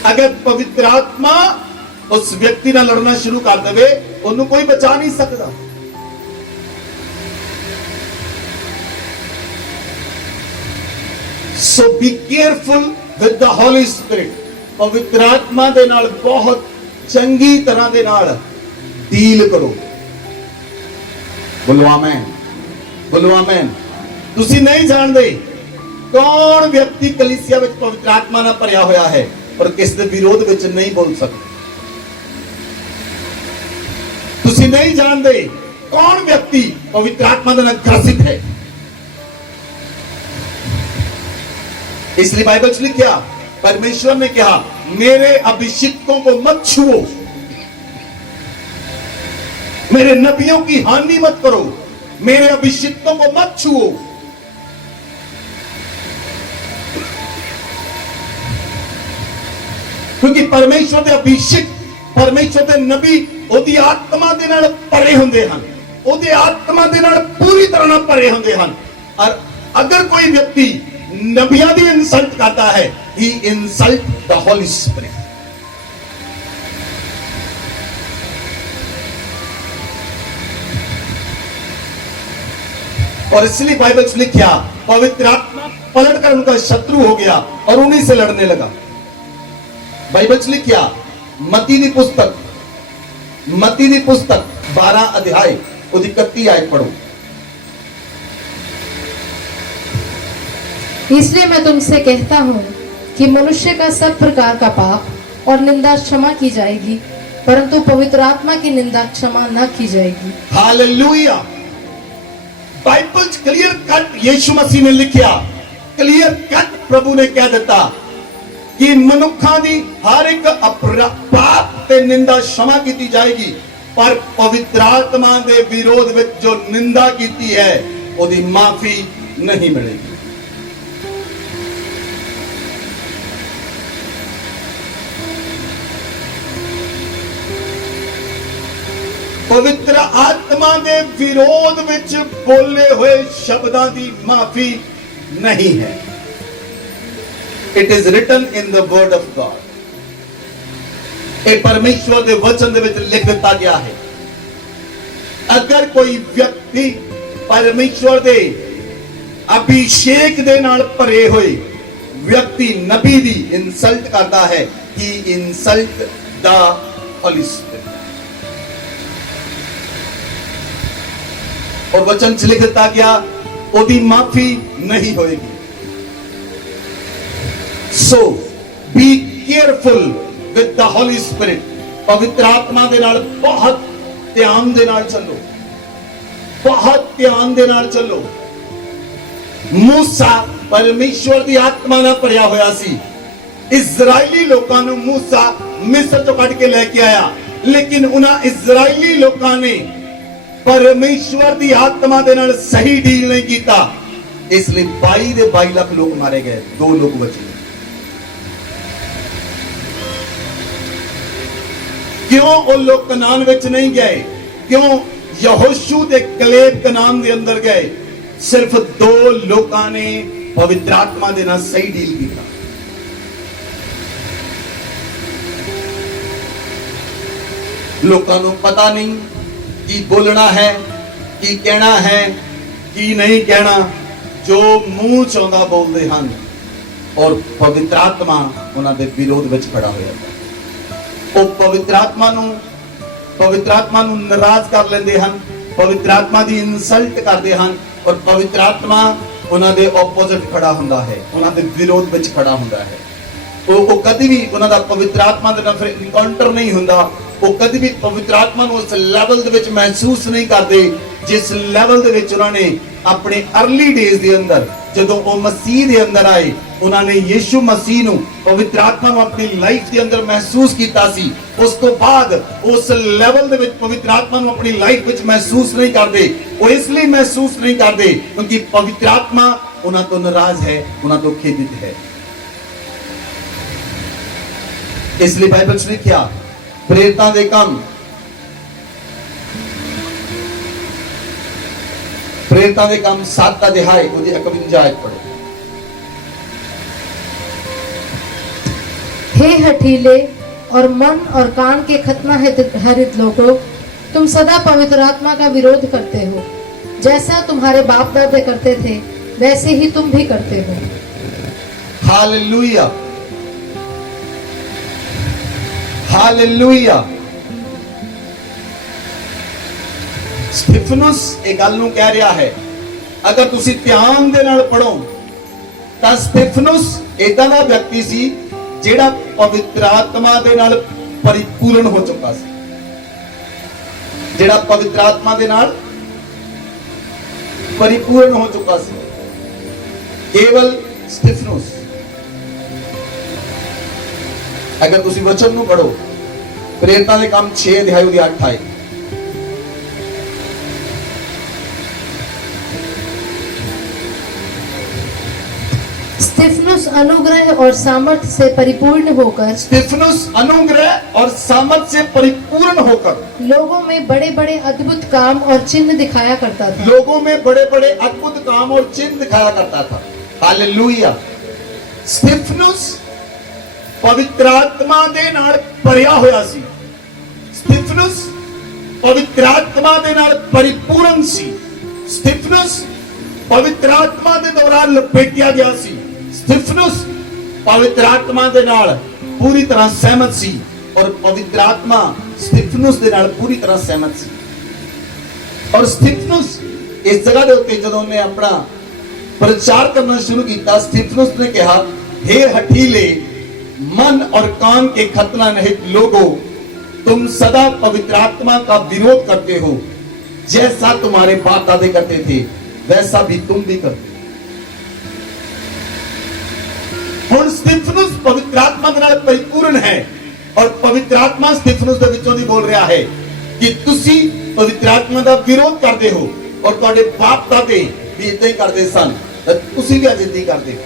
अगर पवित्र आत्मा उस व्यक्ति ना लड़ना शुरू कर दे, उन्हें कोई बचा नहीं सकता। So be careful with the holy spirit. पवित्र आत्मा दे नाल बहुत चंगी तरह दे नाल डील करो। बोलो आमीन, बोलो आमीन। तुसी नहीं जानते कौन व्यक्ति कलीसिया विच पवित्र आत्मा नाल भरिया होया है और किस दे विरोध विच नहीं बोल सकते। तुसी नहीं जानते कौन व्यक्ति पवित्र आत्मा दे नाल ग्रसित है। इसलिए बाइबल में लिखा, परमेश्वर ने कहा, मेरे अभिषिक्तों को मत छुओ, मेरे नबियों की हानि मत करो, मेरे अभिषिक्तों को मत छुओ। क्योंकि परमेश्वर के अभिषिक्त, परमेश्वर के नबी ओदी आत्मा दे नाल भरे हुंदे हन, ओदी आत्मा दे नाल पूरी तरह नाल भरे हुंदे हन। और अगर कोई व्यक्ति नबियां दी इंसल्ट करता है, ही इंसल्ट द होली स्पिरिट। और इसलिए बाइबल में लिखा, पवित्र आत्मा पलटकर उनका शत्रु हो गया और उन्हीं से लड़ने लगा। बाइबल में लिखा, मती दी पुस्तक 12 अध्याय 31 आयत पढ़ो। इसलिए मैं तुमसे कहता हूँ कि मनुष्य का सब प्रकार का पाप और निंदा क्षमा की जाएगी, परंतु पवित्र आत्मा की निंदा क्षमा न की जाएगी। हालेलुया। बाइबल क्लियर कट यीशु मसीह ने लिखा, क्लियर कट प्रभु ने कह दिता कि मनुखा दी हर एक पाप ते निंदा क्षमा की जाएगी, पर पवित्र आत्मा के विरोध में जो निंदा की है उसकी माफी नहीं मिलेगी। पवित्र आत्मा के विरोध विच बोले हुए शब्दां की माफी नहीं है। It is written in the word of God. ये परमेश्वर के वचन दे विच लिख दिता गया है। अगर कोई व्यक्ति परमेश्वर के अभिषेक दे नाल भरे हुए व्यक्ति नबी दी इंसल्ट करता है, ही इंसल्ट द होली स्पिरिट। और वचन च लिख दिता गया, ओदी माफी नहीं होएगी। So be careful with the holy spirit. पवित्र आत्मा दे नाल बहुत ध्यान दे नाल चलो, बहुत ध्यान दे नाल चलो। मूसा परमेश्वर दी आत्मा नाल भरिया होया सी। इजरायली लोकां नूं मूसा मिस्र तो कट के लेके आया, लेकिन उन्हां इजरायली लोकां ने परमेश्वर की आत्मा दे नाल सही डील नहीं किया, इसलिए 22 लाख लोग मारे गए, 2 लोग बचे। क्यों वो लोग कनान विच नहीं गए? क्यों यहोशू दे कलेब कनान दे अंदर गए? सिर्फ 2 लोगों ने पवित्र आत्मा दे नाल सही डील किया। लोगों को पता नहीं की बोलना है, की कहना है, की नहीं कहना, जो मुंह चाहता बोलते हैं और पवित्र आत्मा उन्होंने विरोध में खड़ा हो जाता। वो पवित्र आत्मा नूं नाराज कर लेंदे हैं, पवित्र आत्मा की इंसल्ट करते हैं और पवित्र आत्मा उन्होंने ओपोजिट खड़ा हुंदा है, उन्होंने विरोध में खड़ा हुंदा है। वो कभी भी उन्होंने पवित्र आत्मा के नाल इनकाउंटर नहीं हुंदा। वो कभी भी पवित्र आत्मा उस लैवल दे विच महसूस नहीं करते ਜਿਸ ਲੈਵਲ ਦੇ ਵਿੱਚ ਉਹਨਾਂ ਨੇ ਆਪਣੇ अर्ਲੀ ਡੇਜ਼ ਦੇ ਅੰਦਰ ਜਦੋਂ ਉਹ ਮਸੀਹ ਦੇ ਅੰਦਰ ਆਏ, ਉਹਨਾਂ ਨੇ ਯੀਸ਼ੂ ਮਸੀਹ ਨੂੰ, ਪਵਿੱਤਰ ਆਤਮਾ ਨੂੰ ਆਪਣੀ ਲਾਈਫ ਦੇ ਅੰਦਰ ਮਹਿਸੂਸ ਕੀਤਾ ਸੀ। ਉਸ ਤੋਂ ਬਾਅਦ ਉਸ ਲੈਵਲ ਦੇ ਵਿੱਚ ਪਵਿੱਤਰ ਆਤਮਾ ਨੂੰ ਆਪਣੀ ਲਾਈਫ ਵਿੱਚ ਮਹਿਸੂਸ ਨਹੀਂ ਕਰਦੇ। ਉਹ ਇਸ ਲਈ ਮਹਿਸੂਸ ਨਹੀਂ ਕਰਦੇ ਕਿਉਂਕਿ ਪਵਿੱਤਰ ਆਤਮਾ ਉਹਨਾਂ ਤੋਂ ਨਾਰਾਜ਼ ਹੈ, ਉਹਨਾਂ ਤੋਂ ਖੇਦਿਤ ਹੈ। ਇਸ ਲਈ ਬਾਈਬਲ 'ਚ ਲਿਖਿਆ ਪ੍ਰੇਰਿਤਾਂ ਦੇ ਕੰਮ, प्रेरितां दे काम 7 अध्याय ਉਹਦੀ 51 आयत पढ़ो। हे हठीले और मन और कान के खतना हरित लोगों, तुम सदा पवित्र आत्मा का विरोध करते हो। जैसा तुम्हारे बाप दादे करते थे वैसे ही तुम भी करते हो। Hallelujah, hallelujah. ਸਟੀਫਨਸ ਇਹ ਗੱਲ ਨੂੰ ਕਹਿ ਰਿਹਾ ਹੈ, ਅਗਰ ਤੁਸੀਂ ਧਿਆਨ ਦੇ ਨਾਲ ਪੜੋ ਤਾਂ ਸਟੀਫਨਸ ਇਦਾਂ ਦਾ ਵਿਅਕਤੀ ਸੀ ਜਿਹੜਾ ਪਵਿੱਤਰ ਆਤਮਾ ਦੇ ਨਾਲ ਪਰਿਪੂਰਨ ਹੋ ਚੁੱਕਾ ਸੀ, ਜਿਹੜਾ ਪਵਿੱਤਰ ਆਤਮਾ ਦੇ ਨਾਲ ਪਰਿਪੂਰਨ ਹੋ ਚੁੱਕਾ ਸੀ। ਕੇਵਲ ਸਟੀਫਨਸ, ਅਗਰ ਤੁਸੀਂ ਵਚਨ ਨੂੰ ਪੜੋ, ਪ੍ਰੇਰਿਤਾਂ ਦੇ ਕੰਮ 6 ਅਧਿਆਇ ਉਹਦੀ 8 ਆਇਤ। स्तिफनुस अनुग्रह और सामर्थ्य से परिपूर्ण होकर, स्तिफनुस अनुग्रह और सामर्थ्य से परिपूर्ण होकर लोगों में बड़े बड़े अद्भुत काम और चिन्ह दिखाया करता था। लोगों में बड़े बड़े अद्भुत काम और चिन्ह दिखाया करता था। हालेलुया। स्तिफनुस पवित्र आत्मा दे नाल भरिया होया सी। स्तिफनुस पवित्र आत्मा दे नाल परिपूर्ण सी। स्तिफनुस पवित्र आत्मा दे द्वारा लपेटिया गया सी। स्तिफनुस पवित्र आत्मा दे नाल पूरी तरह सहमत सी और पवित्र आत्मा स्तिफनुस दे नाल पूरी तरह सहमत सी। और स्तिफनुस इस जगह दे उत्ते जदों ने अपना प्रचार करना शुरू किया, स्तिफनुस ने कहा, हे हठीले मन और कान के खतना रहित लोगों, तुम सदा पवित्र आत्मा का विरोध करते हो। जैसा तुम्हारे बाप दादे करते थे वैसा भी तुम भी करते। ਹੁਣ ਸਟੀਫਨਸ ਪਵਿੱਤਰ ਆਤਮਾ ਦੇ ਨਾਲ ਪਰਿਪੂਰਨ ਹੈ ਔਰ ਪਵਿੱਤਰ ਆਤਮਾ ਸਟੀਫਨਸ ਦੇ ਵਿੱਚੋਂ ਦੀ ਬੋਲ ਰਿਹਾ ਹੈ ਕਿ ਤੁਸੀਂ ਪਵਿੱਤਰ ਆਤਮਾ ਦਾ ਵਿਰੋਧ ਕਰਦੇ ਹੋ ਔਰ ਤੁਹਾਡੇ ਬਾਪ ਦਾਦੇ ਵੀ ਇਦਾਂ ਹੀ ਕਰਦੇ ਸਨ, ਤੁਸੀਂ ਵੀ ਅੱਜ ਇਦਾਂ ਹੀ ਕਰਦੇ ਹੋ।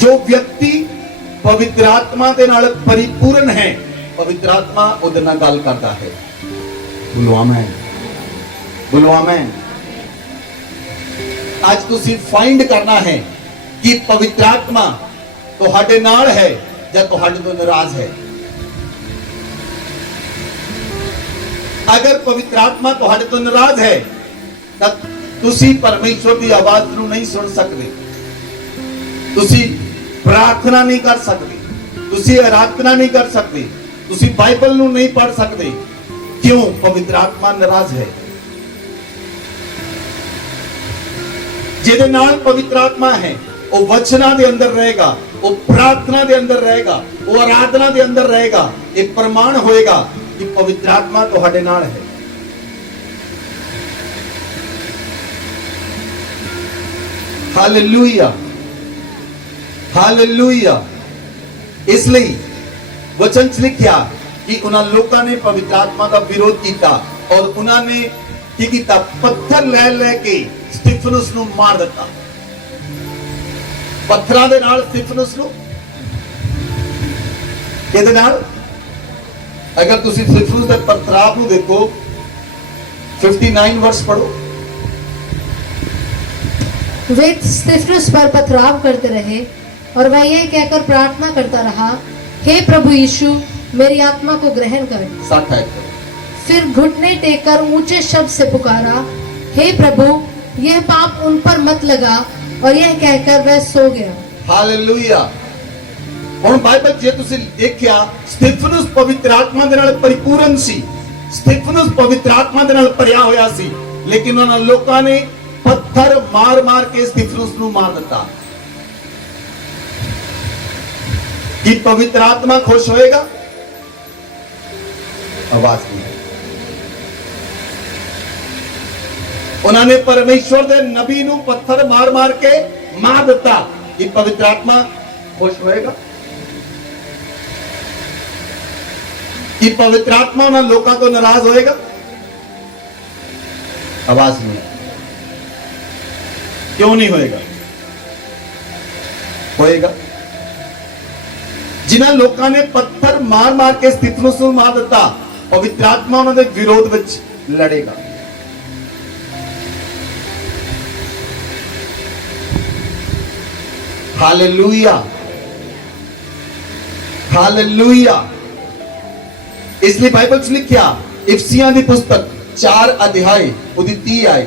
ਜੋ ਵਿਅਕਤੀ ਪਵਿੱਤਰ ਆਤਮਾ ਦੇ ਨਾਲ ਪਰਿਪੂਰਨ ਹੈ, ਪਵਿੱਤਰ ਆਤਮਾ ਉਹਦੇ ਨਾਲ ਗੱਲ ਕਰਦਾ ਹੈ। ਬੋਲੋ ਆਮੇਨ, ਬੋਲੋ ਆਮੇਨ। आज तुसी फाइंड करना है कि पवित्र आत्मा तुहाडे नाल है या तुहाडे तो नाराज है। अगर पवित्र आत्मा तुहाडे तो नाराज है तब तुसी परमेश्वर की आवाज नूं नहीं सुन सकते, तुसी प्रार्थना नहीं कर सकते, तुसी आराधना नहीं कर सकते, तुसी बाइबल नूं नहीं पढ़ सकते। क्यों? पवित्र आत्मा नाराज है। ਜਿਹਦੇ ਨਾਲ ਪਵਿੱਤਰ ਆਤਮਾ ਹੈ ਉਹ ਵਚਨਾਂ ਦੇ ਅੰਦਰ ਰਹੇਗਾ, ਉਹ ਪ੍ਰਾਰਥਨਾ ਦੇ ਅੰਦਰ ਰਹੇਗਾ, ਉਹ ਆਰਾਧਨਾ ਦੇ ਅੰਦਰ ਰਹੇਗਾ। ਇਹ ਪ੍ਰਮਾਣ ਹੋਏਗਾ ਕਿ ਪਵਿੱਤਰ ਆਤਮਾ ਤੁਹਾਡੇ ਨਾਲ ਹੈ। Hallelujah, hallelujah. ਇਸ ਲਈ ਵਚਨ 'ਚ ਲਿਖਿਆ ਕਿ ਉਹਨਾਂ ਲੋਕਾਂ ਨੇ ਪਵਿੱਤਰ ਆਤਮਾ ਦਾ ਵਿਰੋਧ ਕੀਤਾ ਔਰ ਉਹਨਾਂ ਨੇ ਕੀ ਕੀਤਾ? ਪੱਥਰ ਲੈ ਲੈ ਕੇ ਸਟੀਫਨਸ ਨੂੰ ਮਾਰ ਦਿੱਤਾ। ਪੱਥਰਾਂ ਦੇ ਨਾਲ ਸਟੀਫਨਸ ਨੂੰ, ਕਿਹਦੇ ਨਾਲ? ਅਗਰ ਤੁਸੀਂ ਸਟੀਫਨਸ ਦੇ ਪਤਰਾਵ ਨੂੰ ਦੇਖੋ, 59 वर्ष पढ़ो। वे स्तिफनुस पर पथराव करते रहे और वह यह कहकर प्रार्थना करता रहा, हे प्रभु यीशु मेरी आत्मा को ग्रहण कर। 60 आयत। फिर घुटने टेककर ऊंचे शब्द से पुकारा, हे प्रभु यह पाप उन पर मत लगा, और यह कहकर वह सो गया। हालेलुया। ਹੁਣ ਬਾਈਬਲ ਜੇ ਤੁਸੀਂ ਦੇਖਿਆ, ਸਟੀਫਨਸ ਪਵਿੱਤਰ ਆਤਮਾ ਦੇ ਨਾਲ ਪਰਿਪੂਰਨ ਸੀ, ਸਟੀਫਨਸ ਪਵਿੱਤਰ ਆਤਮਾ ਦੇ ਨਾਲ ਭਰਿਆ ਹੋਇਆ ਸੀ, ਲੇਕਿਨ ਉਹਨਾਂ ਲੋਕਾਂ ਨੇ ਪੱਥਰ ਮਾਰ-ਮਾਰ ਕੇ ਸਟੀਫਨਸ ਨੂੰ ਮਾਰ ਦਿੱਤਾ। ਕੀ ਪਵਿੱਤਰ ਆਤਮਾ ਖੁਸ਼ ਹੋਏਗਾ? ਆਵਾਜ਼ ਨਹੀਂ। उन्होंने परमेश्वर दे नबी नू पत्थर मार मार के मार दिता कि पवित्र आत्मा खुश होएगा कि पवित्र आत्मा उन्होंने लोगों को नाराज होएगा? आवाज नहीं। क्यों नहीं होएगा? होएगा। जिन्होंने लोगों ने पत्थर मार मार के स्तिफनुस नूं मार दिता, पवित्र आत्मा उन्होंने विरोध विच लड़ेगा। Hallelujah, hallelujah. इसलिए बाइबल च लिखिया इफसियां दी पुस्तक 4 अध्याय उदी 30 आए।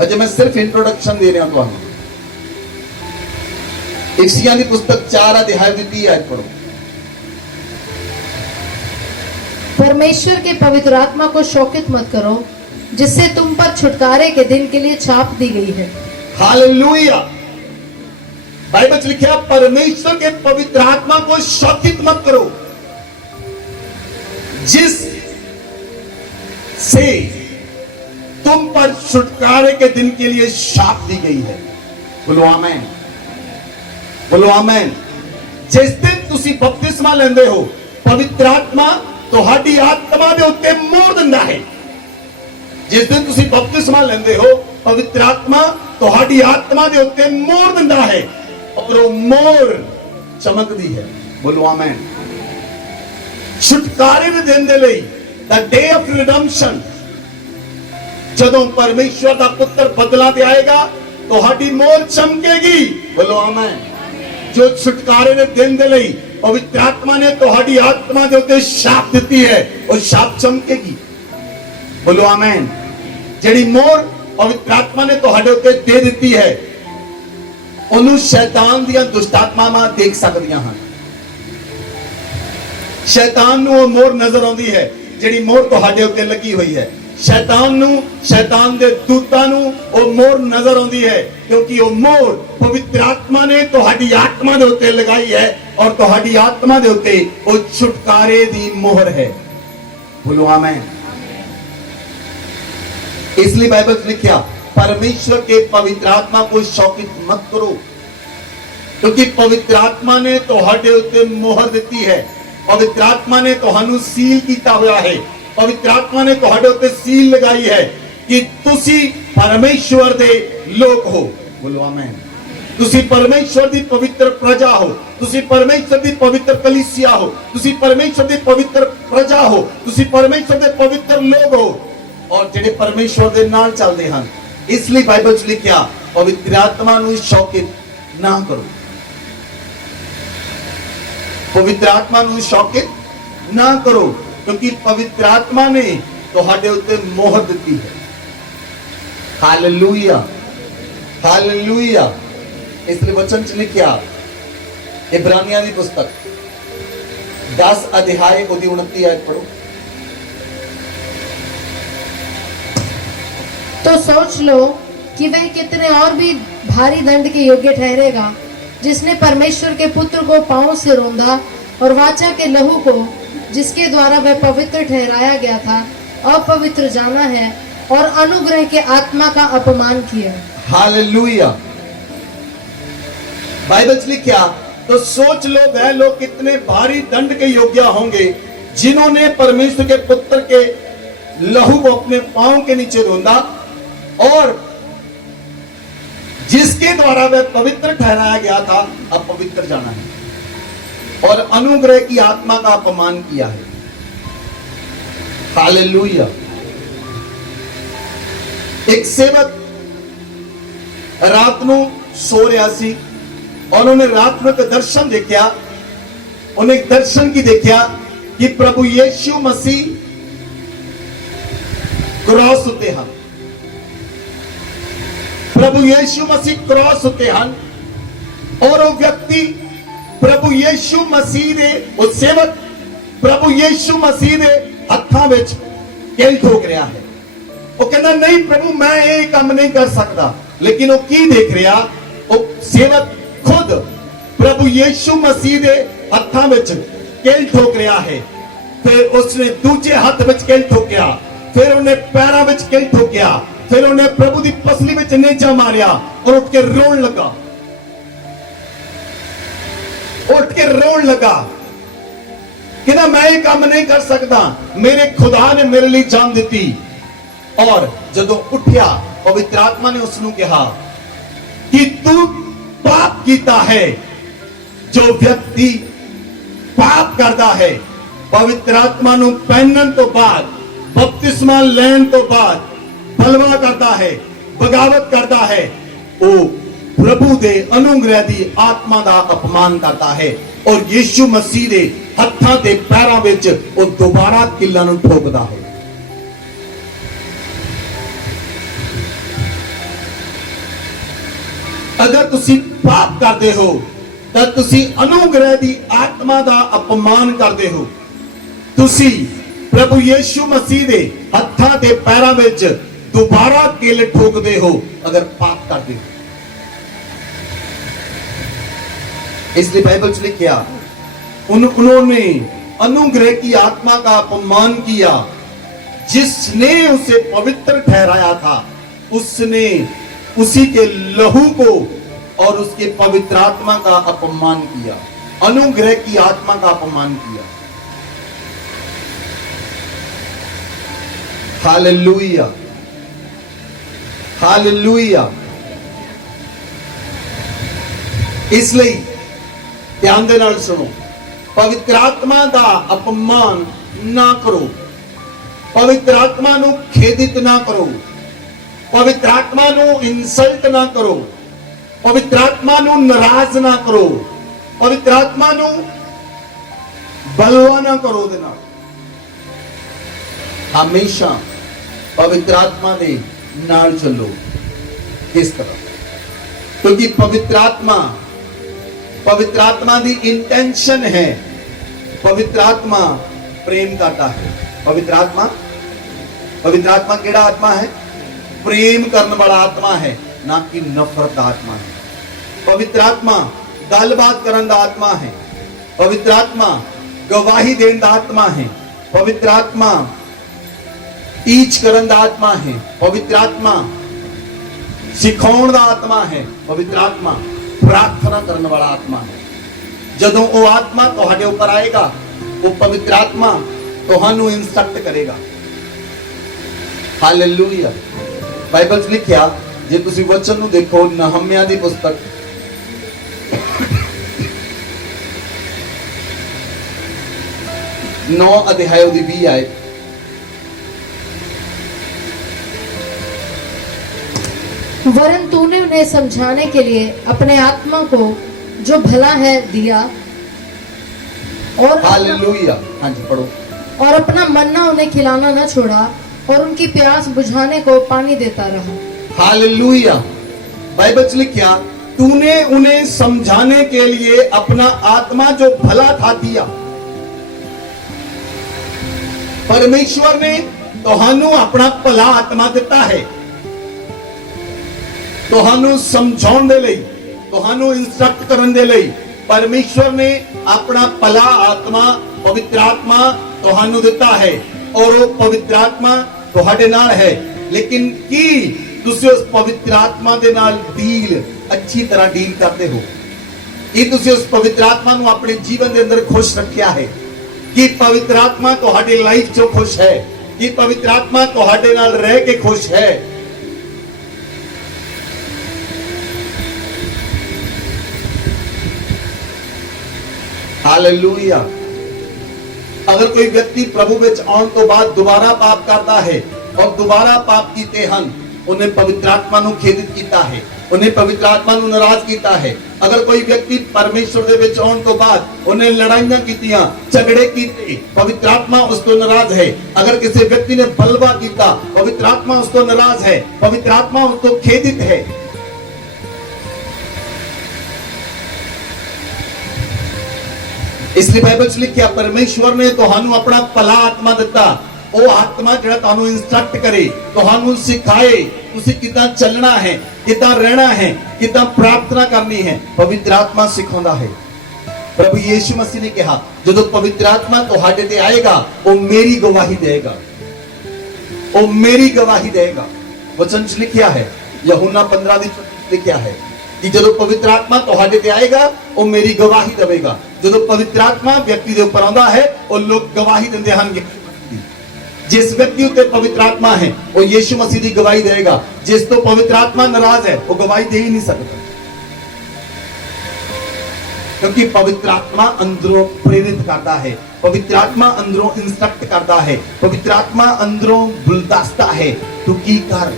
अजे मैं सिर्फ इंट्रोडक्शन दे रहा हूं तुहानू। इफसियां दी पुस्तक 4 अध्याय उदी 30 आए पढ़ो। परमेश्वर के पवित्र आत्मा को शोकित मत करो, जिससे तुम पर छुटकारे के दिन के लिए छाप दी गई है। हालेलुया। बाइबल च लिखिया परमेश्वर के पवित्र आत्मा को शोकित मत करो, जिस से तुम पर छुटकारे के दिन के लिए शाप दी गई है। बोलो आमेन, बोलो आमेन। जिस दिन तुसी बपतिस्मा लेंदे हो, पवित्र आत्मा तुहाडी आत्मा दे उत्ते मोहर दिंदा है। जिस दिन तुसी बपतिस्मा लेंदे हो, पवित्र आत्मा तुहाडी आत्मा दे उत्ते मोहर दिंदा है और वो मोहर चमकदी है। बोलो आमेन। छुटकारे दे दिन दे लई द डे ऑफ रिडेम्पशन, जदों परमेश्वर दा पुत्र बदला ते आएगा तुहाडी मोहर चमकेगी। बोलो आमेन। जो छुटकारे दे दिन दे लई पवित्र आत्मा ने तुहाडी आत्मा दे उत्ते शाप दिती है, और शाप चमकेगी। बोलो आमेन। जेड़ी मोहर पवित्र आत्मा ने तुहाडे उत्ते दे दिती है, उन्होंने शैतान दियां दुष्टात्मावां देख सकदियां हन। शैतान नूं ओह मोहर नजर आउंदी है जिहड़ी मोहर तुहाडे उत्ते लगी हुई है। शैतान नूं, शैतान दे दूतां नूं ओह मोहर नजर आउंदी है, क्योंकि ओह मोहर पवित्र आत्मा ने तुहाडी आत्मा दे उत्ते लगाई है, और तुहाडी आत्मा दे उत्ते ओह छुटकारे दी मोहर है। बोलो आमीन। इसलिए बाइबल में लिखिया परमेश्वर के पवित्र आत्मा को शौकित मत करो, क्योंकि पवित्र आत्मा ने तुहाडे उत्ते मोहर दी है। पवित्र आत्मा ने तुहानू सील किया हुआ है। पवित्र आत्मा ने तुहाडे उत्ते सील लगाई है कि तुसी परमेश्वर दे लोग हो। बोलो आमीन। तुसी परमेश्वर दी पवित्र प्रजा हो, तुसी परमेश्वर दी पवित्र कलीसिया हो, तुसी परमेश्वर दी पवित्र प्रजा हो, तुसी परमेश्वर दे पवित्र लोग हो, और जेडे परमेश्वर दे नाल चलदे हन। इसलिए बाइबल च लिखिया पवित्र आत्मा नूं शौकित ना करो। पवित्र आत्मा नूं शौकित ना करो, क्योंकि पवित्र आत्मा ने तुहाडे उत्ते मोहर दी है। Hallelujah, hallelujah. इसलिए वचन च लिखिया इब्रानियां दी पुस्तक 10 अध्याय उदी 29 आयत पढ़ो। तो सोच लो कि वह कितने और भी भारी दंड के योग्य ठहरेगा, जिसने परमेश्वर के पुत्र को पांव से रौंदा और वाचा के लहू को, जिसके द्वारा वह पवित्र ठहराया गया था, अपवित्र जाना है और अनुग्रह के आत्मा का अपमान किया। हालेलुया। बाइबल लिखा तो सोच लो वह लोग कितने भारी दंड के योग्य होंगे, जिन्होंने परमेश्वर के पुत्र के लहू को अपने पांव के नीचे रौंदा और जिसके द्वारा वह पवित्र ठहराया गया था, अब पवित्र जाना है, और अनुग्रह की आत्मा का अपमान किया है। हालेलुया। एक सेवक रात ਨੂੰ सो रहा सी और उन्हें रात में एक दर्शन देखा। उन्हें एक दर्शन की देखा कि प्रभु यीशु मसीह क्रॉस उते हैं। प्रभु यीशु मसीह क्रॉस उते हैं और वो व्यक्ति प्रभु यीशु मसीह ने, वो सेवक प्रभु यीशु मसीह ने हत्थां विच किल ठोक रहा है। वो कहना नहीं प्रभु मैं ये काम नहीं कर सकता, लेकिन वो की देख रहा, वो सेवक खुद प्रभु यीशु मसीह ने हत्थां विच किल ठोक रहा है। फिर उसने दूजे हाथ विच किल ठोकिया, फिर उन्हें पैरों विच किल ठोकिया, फिर उन्हें प्रभु की पसली में नेजा मारिया और उठ के रोन लगा, उठ के रोन लगा कि ना मैं ये काम नहीं कर सकता, मेरे खुदा ने मेरे लिए जान दी। और जदों उठिया पवित्र आत्मा ने उसनू कहा कि तू पाप कीता है। जो व्यक्ति पाप करता है पवित्र आत्मा नू पहनन तो बाद, बपतिस्मा लैन तो बाद बलवा करता है, बगावत करता है, वो प्रभु दे अनुग्रह दी आत्मा का अपमान करता है और यीशु मसीह दे हत्थां ते पैरां विच वो दोबारा किल्लां नू ठोकदा है। अगर तुसी पाप करते हो तो तुसी अनुग्रह दी आत्मा का अपमान करते हो। तुसी प्रभु यीशु मसीह दे हत्थां ते पैरां विच दोबारा किल ठोकते हो अगर पाप करते हो। इसलिए बाइबल च लिखा उन्होंने अनुग्रह की आत्मा का अपमान किया, जिसने उसे पवित्र ठहराया था उसने उसी के लहू को और उसके पवित्र आत्मा का अपमान किया, अनुग्रह की आत्मा का अपमान किया। Hallelujah, hallelujah. इसलिए ध्यान दे नाल सुनो, पवित्र आत्मा का अपमान ना करो, पवित्र आत्मा नू खेदित ना करो, पवित्र आत्मा नू इंसल्ट ना करो, पवित्र आत्मा नू नाराज ना करो, पवित्र आत्मा नू बलवा ना करो। दे नाल हमेशा पवित्र आत्मा दे नाल चलो। किस तरह? क्योंकि पवित्र आत्मा दी इंटेंशन है, पवित्र आत्मा प्रेम करता है। पवित्र आत्मा केड़ा आत्मा है? प्रेम करने वाला आत्मा है, ना कि नफरत का आत्मा है। पवित्र आत्मा गलबात करने का आत्मा है, पवित्र आत्मा गवाही देने का आत्मा है, पवित्र आत्मा टीच करने का आत्मा है, पवित्र आत्मा सिखाने का आत्मा है, पवित्र आत्मा प्रार्थना करने वाला आत्मा है। जदों वो आत्मा तुहाडे ऊपर आएगा, वो पवित्र आत्मा तुहानू इंस्ट्रक्ट करेगा। हालेलुया। बाइबल च लिखिया, जे तुसी वचन नू देखो, नहम्या दी पुस्तक 9 अध्याय दी 20 आयत। वरन तूने उन्हें समझाने के लिए अपने आत्मा को जो भला है दिया, और हालेलुया। हाँ जी पढ़ो। और अपना मन्ना उन्हें खिलाना न छोड़ा, और उनकी प्यास बुझाने को पानी देता रहा। हालेलुया। बाइबल च लिखा, तूने उन्हें समझाने के लिए अपना आत्मा जो भला था दिया। परमेश्वर ने तुहानू अपना भला आत्मा दिता है, तुहानू समझाउण दे लई, तुहानू इंस्ट्रक्ट करन दे लई परमेश्वर ने अपना भला आत्मा, पवित्र आत्मा तुहानू दिता है। और वो पवित्र आत्मा तुहाडे नाल है, लेकिन की तुसी उस पवित्र आत्मा दे नाल डील अच्छी तरह डील करते हो? कि तुसी उस पवित्र आत्मा नू अपने जीवन के अंदर खुश रखिया है? कि पवित्र आत्मा तुहाडी लाइफ चो खुश है? कि पवित्र आत्मा तुहाडे नाल रह के खुश है? हालेलुया। अगर कोई व्यक्ति प्रभु विच आउण तो बाद दोबारा पाप करता है और दोबारा पाप कीते हन, उन्हें पवित्र आत्मा नू खेदित कीता है, उन्हें पवित्र आत्मा नू नाराज कीता है। अगर कोई व्यक्ति परमेश्वर दे विच आउण तो बाद उन्हें लड़ाइयां कीतियां, झगड़े कीते, पवित्र आत्मा उस तो नाराज है। अगर किसी व्यक्ति ने बलवा कीता, पवित्र आत्मा उस तो नाराज है, पवित्र आत्मा उस तो खेदित है। इसलिए बाइबल च लिखिया, परमेश्वर ने तुहानू अपना भला आत्मा दिता। वो आत्मा जिहड़ा तुहानू इंस्ट्रक्ट करे, तुहानू सिखाए तुसी किदां चलना है, किदां रहना है, किदां प्रार्थना करनी है। पवित्र आत्मा सिखाउंदा है। प्रभु यीशु मसीह ने कहा, जदों पवित्र आत्मा तुहाडे ते आएगा, वो मेरी गवाही देगा, वो मेरी गवाही देगा। वचन च लिखिया है, यूहन्ना 15 ਦੀ 34 ਲਿਖਿਆ ਹੈ ਕਿ ਜਦੋਂ ਪਵਿੱਤਰ ਆਤਮਾ ਤੁਹਾਡੇ ਤੇ ਆਏਗਾ ਉਹ ਮੇਰੀ ਗਵਾਹੀ ਦੇਵੇਗਾ। ਜਦੋਂ ਪਵਿੱਤਰ ਆਤਮਾ ਵਿਅਕਤੀ ਦੇ ਉੱਪਰ ਆਉਂਦਾ ਹੈ ਉਹ ਲੋਕ ਗਵਾਹੀ ਦਿੰਦੇ ਹਨ। जिस व्यक्ति उत्ते पवित्र आत्मा है वो यीशु मसीह की गवाही देगा। जिस तो पवित्र आत्मा नाराज है वो गवाही दे ही नहीं सकता, क्योंकि पवित्र आत्मा अंदरों प्रेरित करता है, पवित्र आत्मा अंदरों इंस्ट्रक्ट करता है, पवित्र आत्मा अंदरों बुलदास्ता है तू की कर।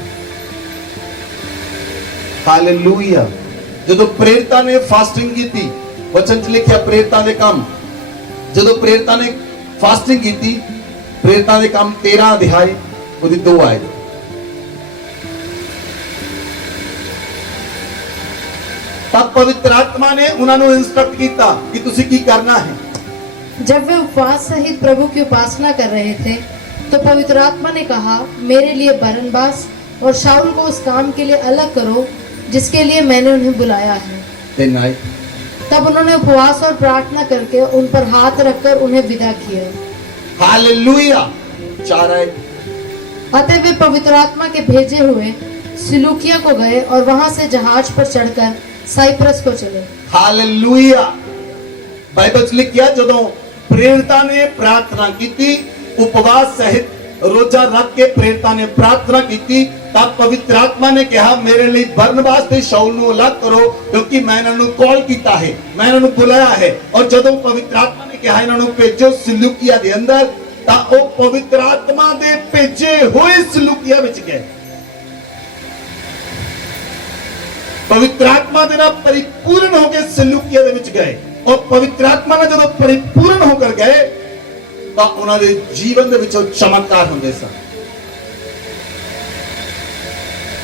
हालेलुया। जो प्रेरिता ने फास्टिंग की थी, वचन च लिखिया प्रेरिता दे काम, जो प्रेरिता ने फास्टिंग की थी, प्रेरिता दे काम 13 अध्याय ਉਹਦੀ 2 ਆਇਤ। तब पवित्र आत्मा ने उन्होंने इंस्ट्रक्ट किया कि तुसी की करना है। जब वे उपवास सहित प्रभु की उपासना कर रहे थे तो पवित्र आत्मा ने कहा, मेरे लिए बरनबास और शाऊल को उस काम के लिए अलग करो जिसके लिए मैंने उन्हें बुलाया है। तब उन्होंने उपवास और प्रार्थना करके उन पर हाथ रखकर उन्हें विदा किया। हालेलुया। 4 आयत। अतः वे पवित्र आत्मा के भेजे हुए सिलूकिया को गए और वहां से जहाज पर चढ़कर साइप्रस को चले। हालेलुया। बाइबल च लिखिया जदों प्रेरिता ने प्रार्थना की थी, उपवास सहित रोजा रख के प्रेरिता ने प्रार्थना की थी, तब पवित्र आत्मा ने कहा मेरे लिए बरनबास ते शाऊल ਨੂੰ अलग करो क्योंकि मैं इन्हों कॉल किया है, मैं इन्हों बुलाया है। और जदों पवित्र आत्मा ने कहा इन्हों भेजो सिलूकिया दे अंदर, ता ओ पवित्र आत्मा दे भेजे हुए सिलूकिया विच गए। पवित्र आत्मा दे नाल परिपूर्ण होकर सिलूकिया दे विच गए। और पवित्र आत्मा ने जदों परिपूर्ण होकर गए ਤਾਂ ਉਹਨਾਂ ਦੇ ਜੀਵਨ ਦੇ ਵਿੱਚੋਂ ਚਮਤਕਾਰ ਹੁੰਦੇ ਸਨ।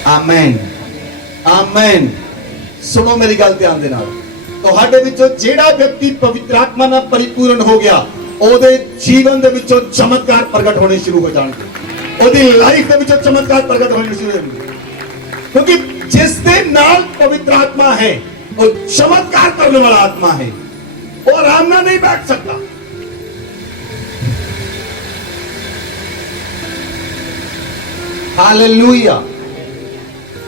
Amen, amen. ਸੁਣੋ ਮੇਰੀ ਗੱਲ ਧਿਆਨ ਦੇ ਨਾਲ, ਤੁਹਾਡੇ ਵਿੱਚੋਂ ਜਿਹੜਾ ਵਿਅਕਤੀ ਪਵਿੱਤਰ ਆਤਮਾ ਨਾਲ ਪਰਿਪੂਰਨ ਹੋ ਗਿਆ ਉਹਦੇ ਜੀਵਨ ਦੇ ਵਿੱਚੋਂ ਚਮਤਕਾਰ ਪ੍ਰਗਟ ਹੋਣੇ ਸ਼ੁਰੂ ਹੋ ਜਾਣਗੇ, ਉਹਦੀ ਲਾਈਫ ਦੇ ਵਿੱਚੋਂ ਚਮਤਕਾਰ ਪ੍ਰਗਟ ਹੋਣੇ ਸ਼ੁਰੂ ਹੋ ਜਾਣਗੇ। ਕਿਉਂਕਿ ਜਿਸ ਦੇ ਨਾਲ ਪਵਿੱਤਰ ਆਤਮਾ ਹੈ ਉਹ ਚਮਤਕਾਰ ਕਰਨ ਵਾਲਾ ਆਤਮਾ ਹੈ, ਉਹ ਆਰਾਮ ਨਾਲ ਨਹੀਂ ਬੈਠ ਸਕਦਾ। Hallelujah,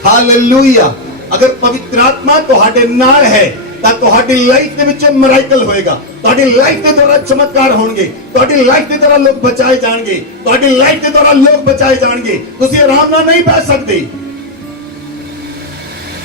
hallelujah. अगर पवित्र आत्मा तुहाडे नाल है ਤਾਂ ਤੁਹਾਡੀ ਲਾਈਫ ਦੇ ਵਿੱਚ ਮਿਰਾਕਲ ਹੋਏਗਾ, ਤੁਹਾਡੀ ਲਾਈਫ ਦੇ ਦੁਆਰਾ ਚਮਤਕਾਰ ਹੋਣਗੇ, ਤੁਹਾਡੀ ਲਾਈਫ ਦੇ ਦੁਆਰਾ ਲੋਕ ਬਚਾਏ ਜਾਣਗੇ, ਤੁਹਾਡੀ ਲਾਈਫ ਦੇ ਦੁਆਰਾ ਲੋਕ ਬਚਾਏ ਜਾਣਗੇ। ਤੁਸੀਂ ਆਰਾਮ ਨਾਲ ਨਹੀਂ ਬੈਠ ਸਕਦੇ।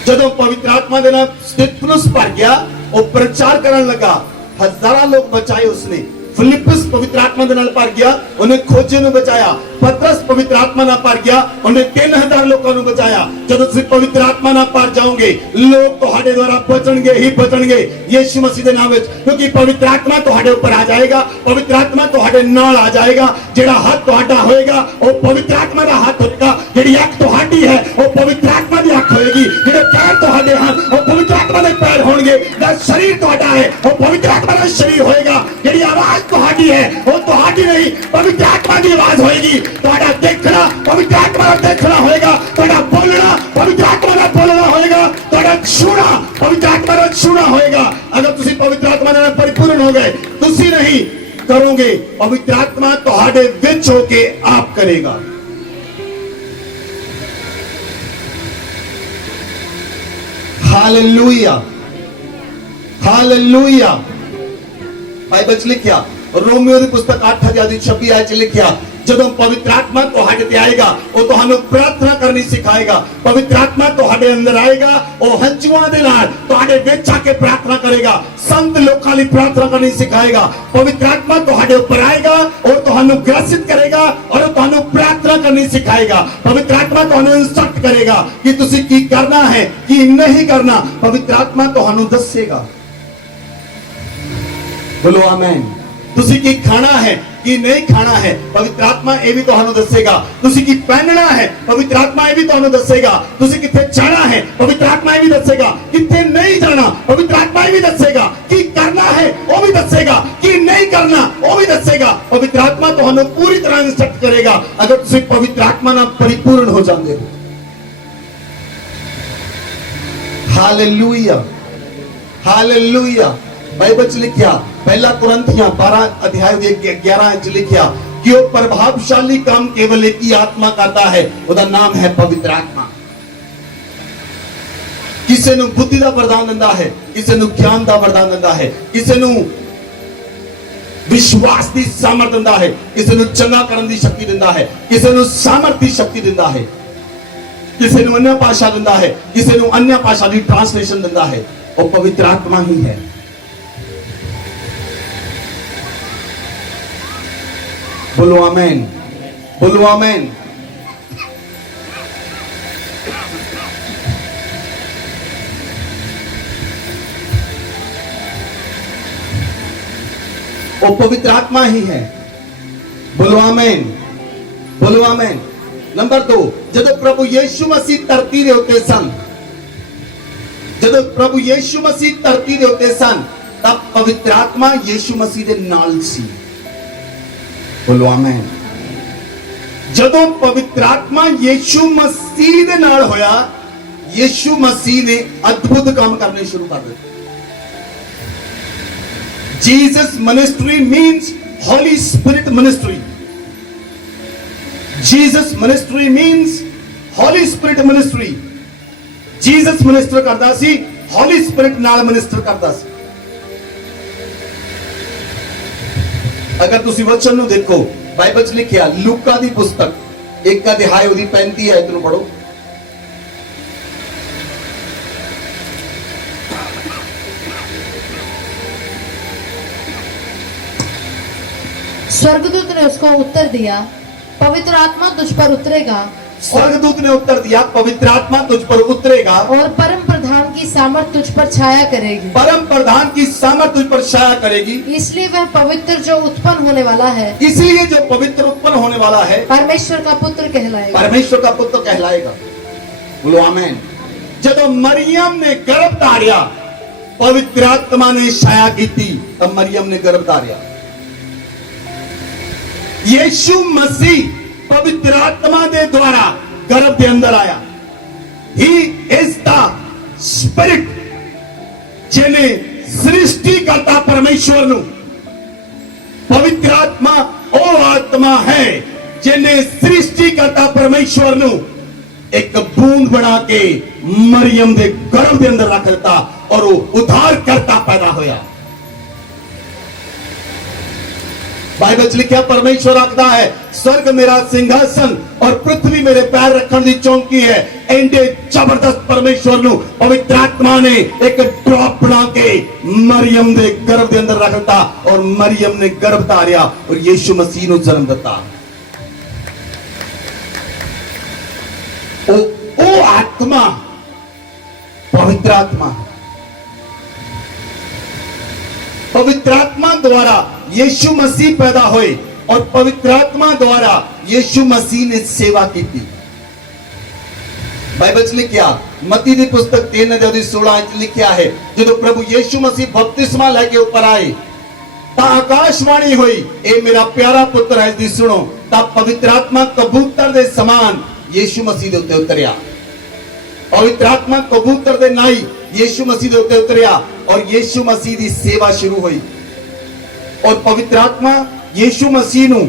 ਜਦੋਂ ਪਵਿੱਤਰ ਆਤਮਾ ਦੇ ਨਾਲ ਸਤਿਫਨਸ ਭਰ ਗਿਆ, ਉਹ ਪ੍ਰਚਾਰ ਕਰਨ ਲੱਗਾ, ਹਜ਼ਾਰਾਂ ਲੋਕ ਬਚਾਏ ਉਸਨੇ। फिलिप्पुस पवित्र आत्मा के नाल भर गया, उन्हें खोजे नूं बचाया। पतरस पवित्र आत्मा नाल भर गया, उन्हें 3000 लोगों नूं बचाया। जब तुसीं पवित्र आत्मा नाल भर जाओगे लोग तुहाडे द्वारा बचणगे ही बचणगे यीशु मसीह दे नाम विच, क्योंकि पवित्र आत्मा तुहाडे ऊपर आ जाएगा, पवित्र आत्मा तुहाडे नाल आ जाएगा। जिहड़ा हाथ तुहाडा होएगा वो पवित्र आत्मा दा हाथ होएगा, जिहड़ी अख तुहाडी है वो पवित्र आत्मा दी अख होएगी, जिहड़े पैर तुहाडे हैं वो पवित्र आत्मा दे पैर होणगे, जिहड़ा शरीर तुहाडा है वो पवित्र आत्मा दा शरीर होएगा, जिहड़ी आवाज तुहाडी है वो तुहाडी नहीं पवित्र आत्मा की आवाज होएगी। तुहाडा देखना पवित्र आत्मा का देखना होएगा, तुहाडा बोलना पवित्र आत्मा का बोलना होएगा, तुहाडा छूना पवित्र आत्मा का छूना होएगा। अगर तुसी पवित्र आत्मा नाल परिपूर्ण हो गए, तुसी नहीं करोगे, पवित्र आत्मा तुहाडे विच होके आप करेगा। Hallelujah, hallelujah. बाइबल च लिखिया रोमियो की पुस्तक 8:26 आयत च लिखिया ਜਦੋਂ ਪਵਿੱਤਰ ਆਤਮਾ ਤੁਹਾਡੇ ਤੇ ਆਏਗਾ ਉਹ ਤੁਹਾਨੂੰ ਪ੍ਰਾਰਥਨਾ ਕਰਨੀ ਸਿਖਾਏਗਾ। ਪਵਿੱਤਰ ਆਤਮਾ ਤੁਹਾਡੇ ਅੰਦਰ ਆਏਗਾ, ਉਹ ਹੰਝੂਆਂ ਦੇ ਨਾਲ ਤੁਹਾਡੇ ਵਿੱਚ ਆ ਕੇ ਪ੍ਰਾਰਥਨਾ ਕਰੇਗਾ, ਸੰਤ ਲੋਕਾਂ ਲਈ ਪ੍ਰਾਰਥਨਾ ਕਰਨੀ ਸਿਖਾਏਗਾ। ਪਵਿੱਤਰ ਆਤਮਾ ਤੁਹਾਡੇ ਉੱਪਰ ਆਏਗਾ ਔਰ ਤੁਹਾਨੂੰ ਗ੍ਰਸਿਤ ਕਰੇਗਾ ਔਰ ਤੁਹਾਨੂੰ ਪ੍ਰਾਰਥਨਾ ਕਰਨੀ ਸਿਖਾਏਗਾ। ਪਵਿੱਤਰ ਆਤਮਾ ਤੁਹਾਨੂੰ ਇੰਸਟਰਕਟ ਕਰੇਗਾ ਕਿ ਤੁਸੀਂ ਕੀ ਕਰਨਾ ਹੈ ਕੀ ਨਹੀਂ ਕਰਨਾ। ਪਵਿੱਤਰ ਆਤਮਾ ਤੁਹਾਨੂੰ ਦੱਸੇਗਾ। बोलो आमीन। तुसी की खाना है की नहीं खाना है पवित्र आत्मा ये भी तुहानू दसेगा। तुसी की पहनना है पवित्र आत्मा ये भी तुहानू दसेगा। तुसी किथे जाना है पवित्र आत्मा ये भी दसेगा, किथे नहीं जाना पवित्र आत्मा ये भी दसेगा, की करना है वो भी दसेगा, की नहीं करना वो भी दसेगा। पवित्र आत्मा तुहानू पूरी तरह इंस्ट्रक्ट करेगा अगर तुसी पवित्र आत्मा नाल परिपूर्ण हो जांदे हो। Hallelujah, hallelujah. बाइबल च लिखिया पहला कुरंथियां 12 अध्याय 11 च लिखिया कि वो प्रभावशाली काम केवल एक ही आत्मा करता है, ਉਹਦਾ ਨਾਮ ਹੈ ਪਵਿੱਤਰ ਆਤਮਾ। ਕਿਸੇ ਨੂੰ ਬੁੱਧੀ ਦਾ ਵਰਦਾਨ ਦਿੰਦਾ ਹੈ, ਕਿਸੇ ਨੂੰ ਗਿਆਨ ਦਾ ਵਰਦਾਨ ਦਿੰਦਾ ਹੈ, ਕਿਸੇ ਨੂੰ ਵਿਸ਼ਵਾਸ ਦੀ ਸਾਮਰਥ ਦਿੰਦਾ ਹੈ, ਕਿਸੇ ਨੂੰ ਚੰਗਾ ਕਰਨ ਦੀ ਸ਼ਕਤੀ ਦਿੰਦਾ ਹੈ, ਕਿਸੇ ਨੂੰ ਸਾਮਰਥ ਦੀ ਸ਼ਕਤੀ ਦਿੰਦਾ ਹੈ, ਕਿਸੇ ਨੂੰ अन्य ਭਾਸ਼ਾ ਦਿੰਦਾ ਹੈ, ਕਿਸੇ ਨੂੰ अन्य ਭਾਸ਼ਾ ਦੀ ਟ੍ਰਾਂਸਲੇਸ਼ਨ ਦਿੰਦਾ ਹੈ। ਉਹ ਪਵਿੱਤਰ ਆਤਮਾ ਹੀ ਹੈ। बोलो आमेन, बोलो आमेन। वो पवित्र आत्मा ही है। बोलो आमेन, बोलो आमेन। नंबर 2, जब प्रभु यीशु मसीह धरती दे उत्ते सन, जब प्रभु यीशु मसीह धरती दे उत्ते सन, तब पवित्र आत्मा यीशु मसीह दे नाल सी। बोलो आमेन। ਜਦੋਂ ਪਵਿੱਤਰ ਆਤਮਾ ਯੀਸ਼ੂ ਮਸੀਹ ਦੇ ਨਾਲ ਹੋਇਆ, ਯੀਸ਼ੂ ਮਸੀਹ ਨੇ ਅਦਭੁਤ ਕੰਮ ਕਰਨੇ ਸ਼ੁਰੂ ਕਰ ਦਿੱਤੇ। Jesus ministry means Holy Spirit ministry. Jesus ministry means Holy Spirit ministry. Jesus minister ਕਰਦਾ ਸੀ, Holy Spirit ਨਾਲ ਮਿਨਿਸਟਰ ਕਰਦਾ ਸੀ। अगर तुसी वचन नु देखो, बाइबल च लिखिया लूका दी पुस्तक 1 अध्याय ओदी 35 आयत नु पढ़ो। स्वर्गदूत ने उसको उत्तर दिया, पवित्र आत्मा तुझ पर उतरेगा। स्वर्गदूत ने उत्तर दिया, पवित्र आत्मा तुझ पर उतरेगा और परम प्रधान की सामर्थ तुझ पर छाया करेगी। परम प्रधान की सामर्थ तुझ पर छाया करेगी। इसलिए वह पवित्र जो उत्पन्न होने वाला है, इसलिए जो पवित्र उत्पन्न होने वाला है, परमेश्वर का पुत्र कहलाएगा। परमेश्वर का पुत्र कहलाएगा। बोलो आमीन। जब मरियम ने गर्भ धारिया, पवित्र आत्मा ने छाया की थी, तब मरियम ने गर्भ धारिया। यीशु मसीह पवित्र आत्मा दे द्वारा गर्भ के अंदर आया। ही इज द स्पिरिट जिन्हें सृष्टि करता परमेश्वर नु। पवित्र आत्मा ओ आत्मा है जिन्हें सृष्टि करता परमेश्वर नु एक बूंद बना के मरियम दे गर्भ के अंदर रख देता और वो उद्धार करता पैदा होया। बाइबल च लिखा परमेश्वर आखदा है, स्वर्ग मेरा सिंहासन और पृथ्वी मेरे पैर रखने की चौकी है। एंडे जबरदस्त परमेश्वर नु पवित्र आत्मा ने एक ड्रॉप बना के मरियम दे गर्भ के अंदर रख दिता और मरियम ने गर्भ धारिया और यीशु मसीह नु जन्म दिता। ओ आत्मा पवित्र आत्मा, पवित्र आत्मा द्वारा यीशु मसीह पैदा हुए और पवित्र आत्मा द्वारा यीशु मसीह ने सेवा की थी। बाइबल च लिखिया मत्ती दी पुस्तक 3:16 लिखिया है, जो प्रभु यीशु मसीह बपतिस्मा लेके ऊपर आए ता आकाशवाणी हुई, ए मेरा प्यारा पुत्र है इसदी सुनो। तब पवित्र आत्मा कबूतर दे समान यीशु मसीह दे उत्ते उतरिया। पवित्र आत्मा कबूतर दे नाई यीशु मसीह दे उत्ते उतरिया और यीशु मसीह दी सेवा शुरू हुई। और पवित्र आत्मा यीशु मसीह नु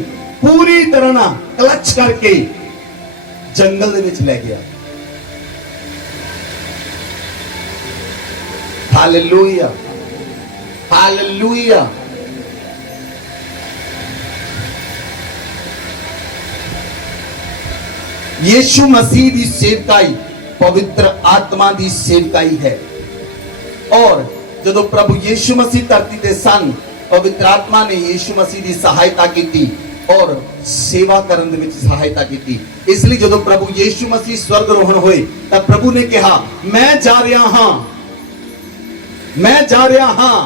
पूरी तरह ना क्लच करके जंगल दे विच ले गया। Hallelujah, hallelujah. यीशु मसीह दी सेवकाई पवित्र आत्मा दी सेवकाई है। और जब प्रभु यीशु मसीह धरती ते सन, पवित्र आत्मा ने यीशु मसीह की सहायता की थी और सेवा करने में सहायता की थी। इसलिए जब प्रभु यीशु मसीह स्वर्गरोहण हुए तब प्रभु ने कहा, मैं जा रहा हां, मैं जा रहा हां,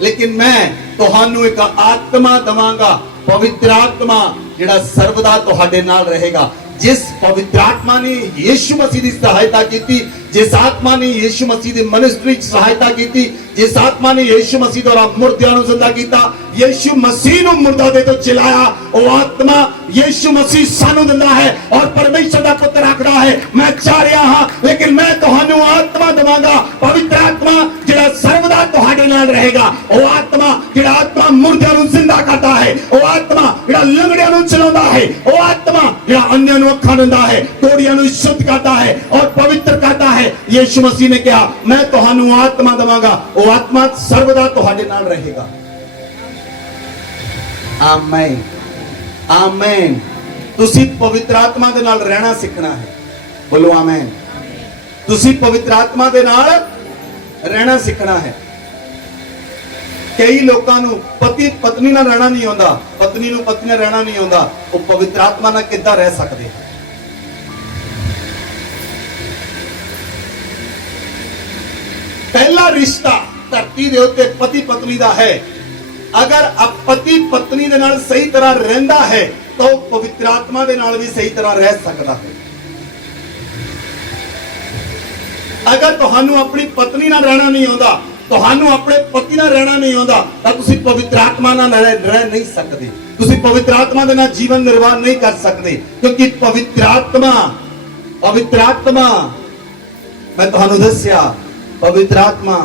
लेकिन मैं तुहानू एक आत्मा दवांगा, पवित्र आत्मा जिहड़ा सर्वदा तुहाडे नाल रहेगा। जिस पवित्र आत्मा ने यीशु मसीह की सहायता की थी, जिस आत्मा ने यीशु मसीह की मिनिस्ट्री सहायता की थी, जिस आत्मा ने यीशु मसीह द्वारा मुर्दियां नूं जिंदा कीता, यीशु मसीह नूं मुर्दा दे तो चिल्लाया, वो आत्मा यीशु मसीह सानू दिंदा है और परमेश्वर दा पुत्र आखदा है, मैं जा रहा हां लेकिन मैं तुहानू आत्मा दवांगा, पवित्र आत्मा जिहड़ा सर्वदा तुहाडे नाल रहेगा। वो आत्मा जिहड़ा आत्मा मुर्दियां नूं जिंदा करता है, वो आत्मा जिहड़ा लंगड़ियां नूं है वो आत्मा जो अन्य ਨੂੰ ਅੱਖਾਂ ਦਿੰਦਾ है, कोड़ियां ਨੂੰ शुद्ध करता है और पवित्र करता है। यीशु मसीह ने कहा मैं ਤੁਹਾਨੂੰ आत्मा देवांगा, वो आत्मा सर्वदा ਤੁਹਾਡੇ ਨਾਲ रहेगा। आमीन आमीन। ਤੁਸੀਂ ਪਵਿੱਤਰ ਆਤਮਾ ਦੇ ਨਾਲ ਰਹਿਣਾ ਸਿੱਖਣਾ ਹੈ। ਬੋਲੋ ਆਮੀਨ। ਤੁਸੀਂ ਪਵਿੱਤਰ ਆਤਮਾ ਦੇ ਨਾਲ ਰਹਿਣਾ ਸਿੱਖਣਾ ਹੈ। ਕਈ ਲੋਕਾਂ ਨੂੰ ਪਤੀ ਪਤਨੀ ਨਾਲ ਰਹਿਣਾ ਨਹੀਂ ਆਉਂਦਾ, ਪਤਨੀ ਨੂੰ ਪਤੀ ਨਾਲ ਰਹਿਣਾ ਨਹੀਂ ਆਉਂਦਾ, ਉਹ ਪਵਿੱਤਰ ਆਤਮਾ ਨਾਲ ਕਿੱਦਾਂ ਰਹਿ ਸਕਦੇ ਹਨ? ਪਹਿਲਾ ਰਿਸ਼ਤਾ ਧਰਤੀ ਦੇ ਉੱਤੇ ਪਤੀ ਪਤਨੀ ਦਾ ਹੈ। ਅਗਰ ਪਤੀ ਪਤਨੀ ਦੇ ਨਾਲ ਸਹੀ ਤਰ੍ਹਾਂ ਰਹਿੰਦਾ ਹੈ ਤਾਂ ਉਹ ਪਵਿੱਤਰ ਆਤਮਾ ਦੇ ਨਾਲ ਵੀ ਸਹੀ ਤਰ੍ਹਾਂ ਰਹਿ ਸਕਦਾ ਹੈ। ਅਗਰ ਤੁਹਾਨੂੰ ਆਪਣੀ ਪਤਨੀ ਨਾਲ ਰਹਿਣਾ ਨਹੀਂ ਆਉਂਦਾ, ਤੁਹਾਨੂੰ ਆਪਣੇ ਪਤੀ ਨਾਲ ਰਹਿਣਾ ਨਹੀਂ ਆਉਂਦਾ, ਤਾਂ ਤੁਸੀਂ ਪਵਿੱਤਰ ਆਤਮਾ ਨਾਲ ਰਹਿ ਨਹੀਂ ਸਕਦੇ। ਤੁਸੀਂ ਪਵਿੱਤਰ ਆਤਮਾ ਦੇ ਨਾਲ ਜੀਵਨ ਨਿਰਵਾਹ ਨਹੀਂ ਕਰ ਸਕਦੇ, ਕਿਉਂਕਿ ਪਵਿੱਤਰ ਆਤਮਾ ਮੈਂ ਤੁਹਾਨੂੰ ਦੱਸਿਆ ਪਵਿੱਤਰ ਆਤਮਾ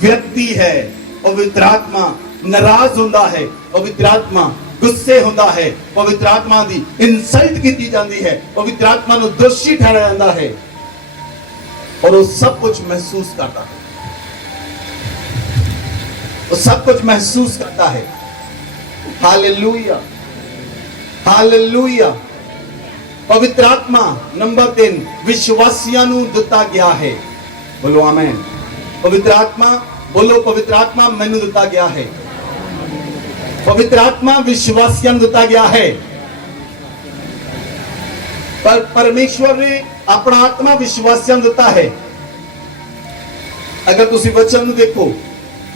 ਵਿਅਕਤੀ ਹੈ। ਪਵਿੱਤਰ ਆਤਮਾ ਨਾਰਾਜ਼ ਹੁੰਦਾ ਹੈ, ਪਵਿੱਤਰ ਆਤਮਾ ਗੁੱਸੇ ਹੁੰਦਾ ਹੈ, ਪਵਿੱਤਰ ਆਤਮਾ ਦੀ ਇਨਸਲਟ ਕੀਤੀ ਜਾਂਦੀ ਹੈ, ਪਵਿੱਤਰ ਆਤਮਾ ਨੂੰ ਦੋਸ਼ੀ ਠਹਿਰਾਇਆ ਜਾਂਦਾ ਹੈ और वो सब कुछ महसूस करता है, वो सब कुछ महसूस करता है। Hallelujah hallelujah. पवित्र आत्मा नंबर 3 विश्वासियों ਨੂੰ ਦਿੱਤਾ ਗਿਆ ਹੈ। बोलो आमीन। पवित्र आत्मा बोलो, पवित्र आत्मा ਮੈਨੂੰ ਦਿੱਤਾ ਗਿਆ ਹੈ। पवित्र आत्मा विश्वासियों ਨੂੰ ਦਿੱਤਾ ਗਿਆ है। पर परमेश्वर ने अपना आत्मा विश्वासियों ਨੂੰ ਦਿੱਤਾ है। अगर ਤੁਸੀਂ वचन ਨੂੰ देखो,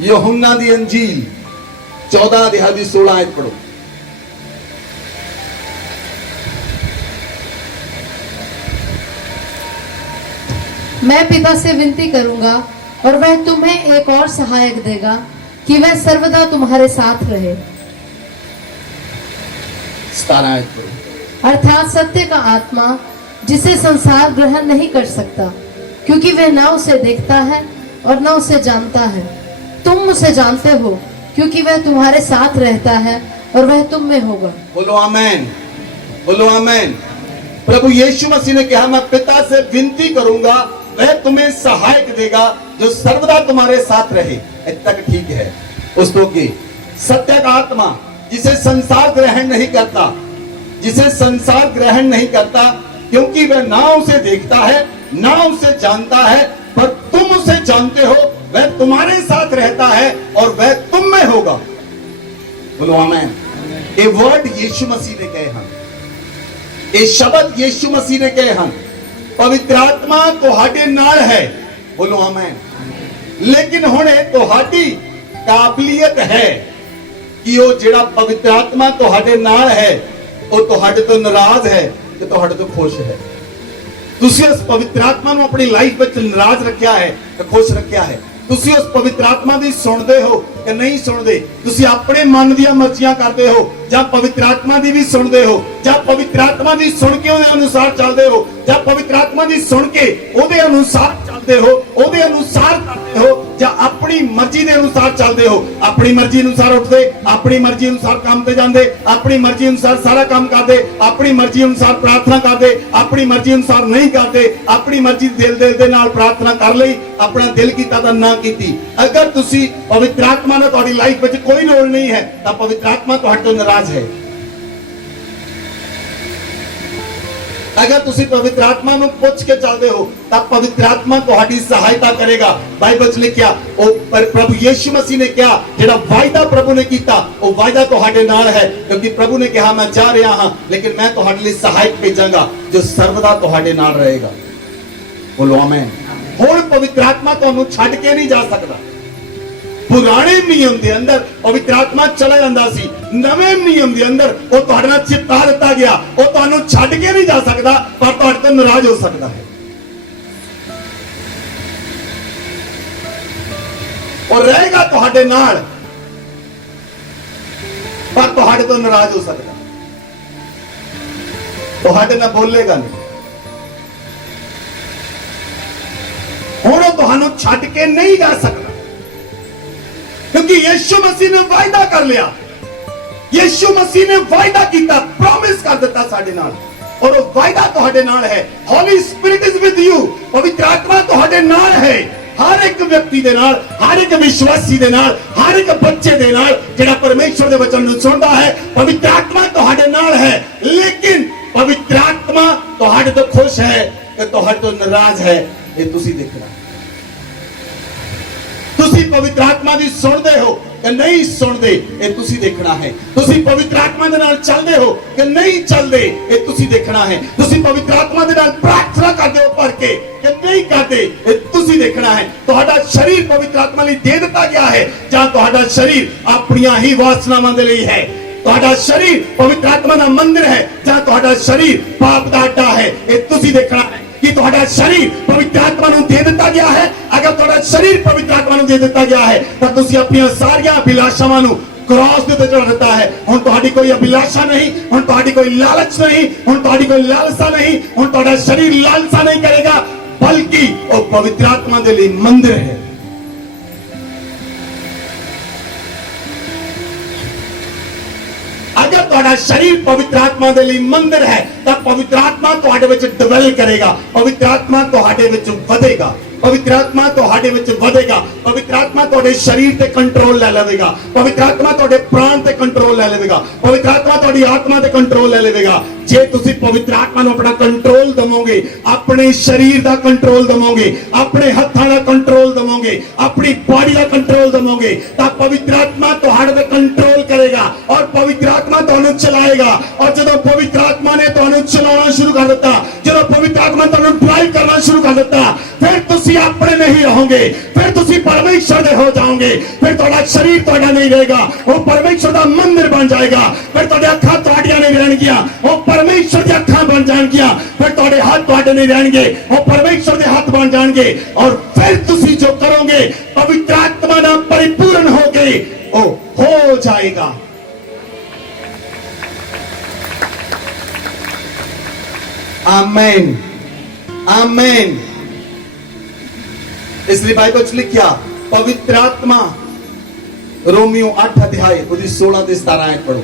यूहन्ना दी अंजील 14 अध्याय ਦੀ 16 आयत पढ़ो। मैं पिता से विनती करूंगा और वह तुम्हें एक और सहायक देगा कि वह सर्वदा तुम्हारे साथ रहे, 17 आयत पढ़ो। अर्थात सत्य का आत्मा जिसे संसार ग्रहण नहीं कर सकता, क्योंकि वह न उसे देखता है और न उसे जानता है। तुम उसे जानते हो क्योंकि वह तुम्हारे साथ रहता है और वह तुम में होगा। बोलो आमीन, बोलो आमीन। प्रभु यीशु मसीह ने कहा मैं पिता से विनती करूंगा, वह तुम्हें सहायक देगा जो सर्वदा तुम्हारे साथ रहे। इतना तक ठीक है। उसको की सत्य का आत्मा जिसे संसार ग्रहण नहीं करता, जिसे संसार ग्रहण नहीं करता, क्योंकि वह ना उसे देखता है ना उसे जानता है, पर तुम उसे जानते हो, वह तुम्हारे साथ रहता है और वह तुम में होगा। बोलो आमीन। ये वर्ड यीशु मसीह ने कहे हैं, ये शब्द यीशु मसीह ने कहे हैं। पवित्र आत्मा तुहाडे नाल है। बोलो आमीन। लेकिन हुणे तुहाडी काबिलियत है कि वो जेड़ा पवित्र आत्मा तुहाडे नाल है वो तुहाडे तो नाराज है कि तुहाडे तो खुश है। ਤੁਸੀਂ ਉਸ ਪਵਿੱਤਰ ਆਤਮਾ ਨੂੰ ਆਪਣੀ ਲਾਈਫ ਵਿੱਚ ਨਾਰਾਜ਼ ਰੱਖਿਆ ਹੈ ਤੇ ਖੁਸ਼ ਰੱਖਿਆ ਹੈ। ਤੁਸੀਂ ਉਸ ਪਵਿੱਤਰ ਆਤਮਾ ਦੀ ਸੁਣਦੇ ਹੋ ਕਿ ਨਹੀਂ ਸੁਣਦੇ? ਤੁਸੀਂ ਆਪਣੇ ਮਨ ਦੀਆਂ ਮਰਜ਼ੀਆਂ ਕਰਦੇ ਹੋ ਜਾਂ ਪਵਿੱਤਰ ਆਤਮਾ ਦੀ ਵੀ ਸੁਣਦੇ ਹੋ, ਜਾਂ ਪਵਿੱਤਰ ਆਤਮਾ ਦੀ ਸੁਣ ਕੇ ਉਹਦੇ ਅਨੁਸਾਰ ਚੱਲਦੇ ਹੋ, ਜਾਂ ਪਵਿੱਤਰ ਆਤਮਾ ਦੀ ਸੁਣ ਕੇ ਉਹਦੇ ਅਨੁਸਾਰ ਚੱਲਦੇ ਹੋ, ਉਹਦੇ ਅਨੁਸਾਰ ਕਰਦੇ ਹੋ, ਜਾਂ ਆਪਣੀ ਮਰਜ਼ੀ ਦੇ ਅਨੁਸਾਰ ਚੱਲਦੇ ਹੋ। ਆਪਣੀ ਮਰਜ਼ੀ ਅਨੁਸਾਰ ਉੱਠਦੇ, ਆਪਣੀ ਮਰਜ਼ੀ ਅਨੁਸਾਰ ਕੰਮ ਤੇ ਜਾਂਦੇ, ਆਪਣੀ ਮਰਜ਼ੀ ਅਨੁਸਾਰ ਸਾਰਾ ਕੰਮ ਕਰਦੇ, ਆਪਣੀ ਮਰਜ਼ੀ ਅਨੁਸਾਰ ਪ੍ਰਾਰਥਨਾ ਕਰਦੇ, ਆਪਣੀ ਮਰਜ਼ੀ ਅਨੁਸਾਰ ਨਹੀਂ ਕਰਦੇ, ਆਪਣੀ ਮਰਜ਼ੀ ਦਿਲ ਦੇ ਨਾਲ ਪ੍ਰਾਰਥਨਾ ਕਰ ਲਈ, ਆਪਣਾ ਦਿਲ ਕੀਤਾ ਤਾਂ ਨਾ ਕੀਤੀ। ਅਗਰ ਤੁਸੀਂ ਪਵਿੱਤਰ ਆਤਮਾ ਨਾਲ ਤੁਹਾਡੀ ਲਾਈਫ ਵਿੱਚ ਕੋਈ ਲੋੜ ਨਹੀਂ ਹੈ ਤਾਂ ਪਵਿੱਤਰ ਆਤਮਾ ਤੁਹਾਡੇ ਤੋਂ ਨਾਰਾਜ਼ ਹੈ। अगर तुसी पवित्र आत्मा ਨੂੰ ਪੁੱਛ ਕੇ ਚੱਲਦੇ ਹੋ ਤਾਂ ਪਵਿੱਤਰ ਆਤਮਾ ਤੁਹਾਡੀ ਸਹਾਇਤਾ ਕਰੇਗਾ। ਬਾਈਬਲ 'ਚ ਲਿਖਿਆ ਉਹ ਪ੍ਰਭੂ ਯੀਸ਼ੂ ਮਸੀਹ ਨੇ ਕਿਹਾ ਜਿਹੜਾ ਵਾਅਦਾ ਪ੍ਰਭੂ ਨੇ ਕੀਤਾ ਉਹ ਵਾਅਦਾ ਤੁਹਾਡੇ ਨਾਲ ਹੈ, ਕਿਉਂਕਿ ਪ੍ਰਭੂ ਨੇ ਕਿਹਾ ਮੈਂ ਜਾ ਰਿਹਾ ਹਾਂ ਲੇਕਿਨ ਮੈਂ ਤੁਹਾਡੇ ਲਈ ਸਹਾਇਕ ਭੇਜਾਂਗਾ ਜੋ ਸਰਵਦਾ ਤੁਹਾਡੇ ਨਾਲ ਰਹੇਗਾ। ਬੋਲੋ ਆਮੀਨ। ਹੁਣ ਪਵਿੱਤਰ ਆਤਮਾ ਤੁਹਾਨੂੰ ਛੱਡ ਕੇ ਨਹੀਂ ਜਾ ਸਕਦਾ। पुराने नियम के अंदर पवित्र आत्मा चला जाता सी, नवे नियम के अंदर वो तुहाडे नाल चिपका दिता गया, वो तुहानू छड्ड के नहीं जा सकता पर तुहाडे तो नाराज हो सकता है। और रहेगा तुहाडे नाल पर तुहाडे तो नाराज हो सकता, तुहाडे नाल बोलेगा नहीं। हुण तुहानू छड्ड के नहीं जा सकता क्योंकि यीशु मसीह ने वायदा कर लिया ਯਿਸੂ ਮਸੀਹ ਨੇ ਵਾਅਦਾ ਕੀਤਾ, ਪ੍ਰੋਮਿਸ ਕਰ ਦਿੱਤਾ ਸਾਡੇ ਨਾਲ, ਔਰ ਉਹ ਵਾਅਦਾ ਤੁਹਾਡੇ ਨਾਲ ਹੈ। ਹੋਲੀ ਸਪਿਰਿਟ ਇਜ਼ ਵਿਦ ਯੂ, ਪਵਿੱਤਰ ਆਤਮਾ ਤੁਹਾਡੇ ਨਾਲ ਹੈ। ਹਰ ਇੱਕ ਵਿਅਕਤੀ ਦੇ ਨਾਲ, ਹਰ ਇੱਕ ਵਿਸ਼ਵਾਸੀ ਦੇ ਨਾਲ, ਹਰ ਇੱਕ ਬੱਚੇ ਦੇ ਨਾਲ ਜਿਹੜਾ ਪਰਮੇਸ਼ਵਰ ਦੇ ਵਚਨ ਨੂੰ ਸੁਣਦਾ ਹੈ, ਪਵਿੱਤਰ ਆਤਮਾ ਤੁਹਾਡੇ ਨਾਲ ਹੈ। ਲੇਕਿਨ ਪਵਿੱਤਰ ਆਤਮਾ ਤੁਹਾਡੇ ਤੋਂ ਖੁਸ਼ ਹੈ ਕਿ ਤੁਹਾਡੇ ਤੋਂ ਨਾਰਾਜ਼ ਹੈ, ਇਹ ਤੁਸੀਂ ਦੇਖਣਾ। ਤੁਸੀਂ ਪਵਿੱਤਰ ਆਤਮਾ ਦੀ ਸੁਣਦੇ ਹੋ ਕਿ ਨਹੀਂ ਸੁਣਦੇ, ਇਹ ਤੁਸੀਂ ਦੇਖਣਾ ਹੈ। ਤੁਸੀਂ ਪਵਿੱਤਰ ਆਤਮਾ ਦੇ ਨਾਲ ਚੱਲਦੇ ਹੋ ਕਿ ਨਹੀਂ ਚੱਲਦੇ, ਇਹ ਤੁਸੀਂ ਦੇਖਣਾ ਹੈ। ਤੁਸੀਂ ਪਵਿੱਤਰ ਆਤਮਾ ਦੇ ਨਾਲ ਪ੍ਰਾਰਥਨਾ ਕਰਦੇ ਹੋ ਭਰ ਕੇ ਕਿ ਨਹੀਂ ਕਰਦੇ, ਇਹ ਤੁਸੀਂ ਦੇਖਣਾ ਹੈ। ਤੁਹਾਡਾ ਸਰੀਰ ਪਵਿੱਤਰ ਆਤਮਾ ਲਈ ਦੇ ਦਿੱਤਾ ਗਿਆ ਹੈ ਜਾਂ ਤੁਹਾਡਾ ਸਰੀਰ ਆਪਣੀਆਂ ਹੀ ਵਾਸਨਾਵਾਂ ਦੇ ਲਈ ਹੈ। ਤੁਹਾਡਾ ਸਰੀਰ ਪਵਿੱਤਰ ਆਤਮਾ ਦਾ ਮੰਦਿਰ ਹੈ ਜਾਂ ਤੁਹਾਡਾ ਸਰੀਰ ਪਾਪ ਦਾ ਅੱਡਾ ਹੈ, ਇਹ ਤੁਸੀਂ ਦੇਖਣਾ ਹੈ। ਕਿ ਤੁਹਾਡਾ ਸਰੀਰ ਪਵਿੱਤਰ ਆਤਮਾ ਨੂੰ ਦੇ ਦਿੱਤਾ ਗਿਆ ਹੈ। ਅਗਰ ਤੁਹਾਡਾ ਸਰੀਰ ਪਵਿੱਤਰ ਆਤਮਾ ਨੂੰ ਦੇ ਦਿੱਤਾ ਗਿਆ ਹੈ ਤਾਂ ਤੁਸੀਂ ਆਪਣੀਆਂ ਸਾਰੀਆਂ ਅਭਿਲਾਸ਼ਾਵਾਂ ਨੂੰ ਕ੍ਰਾਸ ਦੇ ਉੱਤੇ ਚੜ੍ਹਾ ਦਿੱਤਾ ਹੈ। ਹੁਣ ਤੁਹਾਡੀ ਕੋਈ ਅਭਿਲਾਸ਼ਾ ਨਹੀਂ, ਹੁਣ ਤੁਹਾਡੀ ਕੋਈ ਲਾਲਚ ਨਹੀਂ, ਹੁਣ ਤੁਹਾਡੀ ਕੋਈ ਲਾਲਸਾ ਨਹੀਂ, ਹੁਣ ਤੁਹਾਡਾ ਸਰੀਰ ਲਾਲਸਾ ਨਹੀਂ ਕਰੇਗਾ, ਬਲਕਿ ਉਹ ਪਵਿੱਤਰ ਆਤਮਾ ਦੇ ਲਈ ਮੰਦਿਰ ਹੈ। अगर ਤੁਹਾਡਾ शरीर पवित्र आत्मा ਦੇ ਲਈ ਮੰਦਿਰ ਹੈ ਤਾਂ पवित्र आत्मा ਤੁਹਾਡੇ ਵਿੱਚ ਡਵੈਲ ਕਰੇਗਾ, पवित्र आत्मा ਤੁਹਾਡੇ ਵਿੱਚ ਵਧੇਗਾ, पवित्र आत्मा ਤੁਹਾਡੇ ਵਿੱਚ ਵਧੇਗਾ, पवित्र आत्मा ਤੁਹਾਡੇ ਸਰੀਰ ਤੇ ਕੰਟਰੋਲ ਲੈ ਲਵੇਗਾ, पवित्र आत्मा ਤੁਹਾਡੇ ਪ੍ਰਾਣ ਤੇ ਕੰਟਰੋਲ ਲੈ ਲਵੇਗਾ, पवित्र आत्मा ਤੁਹਾਡੀ ਆਤਮਾ ਤੇ ਕੰਟਰੋਲ ਲੈ ਲਵੇਗਾ। ਜੇ ਤੁਸੀਂ पवित्र आत्मा ਨੂੰ ਆਪਣਾ ਕੰਟਰੋਲ ਦਵੋਗੇ, ਆਪਣੇ ਸਰੀਰ ਦਾ ਕੰਟਰੋਲ ਦਵੋਗੇ, ਆਪਣੇ ਹੱਥਾਂ ਦਾ ਕੰਟਰੋਲ ਦਵੋਗੇ, ਆਪਣੀ ਬਾਡੀ ਦਾ ਕੰਟਰੋਲ ਦਵੋਗੇ ਤਾਂ पवित्र आत्मा ਤੁਹਾਡੇ ਤੇ ਕੰਟਰੋਲ ਕਰੇਗਾ ਔਰ पवित्र आत्मा ਤੁਹਾਨੂੰ ਚਲਾਏਗਾ। ਔਰ ਜਦੋਂ पवित्र आत्मा ਨੇ ਤੁਹਾਨੂੰ ਚਲਾਉਣਾ ਸ਼ੁਰੂ ਕਰ ਦਿੱਤਾ, ਜਦੋਂ पवित्र आत्मा ਤੁਹਾਨੂੰ ਡਰਾਈਵ ਕਰਨਾ ਸ਼ੁਰੂ ਕਰ ਦਿੱਤਾ, ਫਿਰ ਤੁਸੀਂ ਆਪਣੇ ਨਹੀਂ ਰਹੋਗੇ, ਫਿਰ ਤੁਸੀਂ ਪਰਮੇਸ਼ਰ ਦੇ ਹੋ ਜਾਓਗੇ। ਫਿਰ ਤੁਹਾਡਾ ਸਰੀਰ ਤੁਹਾਡਾ ਨਹੀਂ ਰਹੇਗਾ, ਉਹ ਪਰਮੇਸ਼ਰ ਦਾ ਮੰਦਿਰ ਬਣ ਜਾਏਗਾ। ਫਿਰ ਤੁਹਾਡੇ ਅੱਖਾਂ ਤੁਹਾਡੀਆਂ ਨਹੀਂ ਰਹਿਣਗੀਆਂ, ਉਹ ਪਰਮੇਸ਼ਰ ਦੀਆਂ ਅੱਖਾਂ ਬਣ ਜਾਣਗੀਆਂ। ਫਿਰ ਤੁਹਾਡੇ ਹੱਥ ਤੁਹਾਡੇ ਨਹੀਂ ਰਹਿਣਗੇ, ਉਹ ਪਰਮੇਸ਼ਰ ਦੇ ਹੱਥ ਬਣ ਜਾਣਗੇ। ਔਰ ਫਿਰ ਤੁਸੀਂ ਜੋ ਕਰੋਗੇ पवित्र आत्मा ਨਾਲ परिपूर्ण होके ਉਹ ਹੋ ਜਾਏਗਾ। आमेन, आमेन। इसलिए बाइबल च लिखिया पवित्र आत्मा, रोमियो 8 अध्याय ਉਹਦੀ 16 ਤੇ 17 ਆਇਤ ਪੜੋ।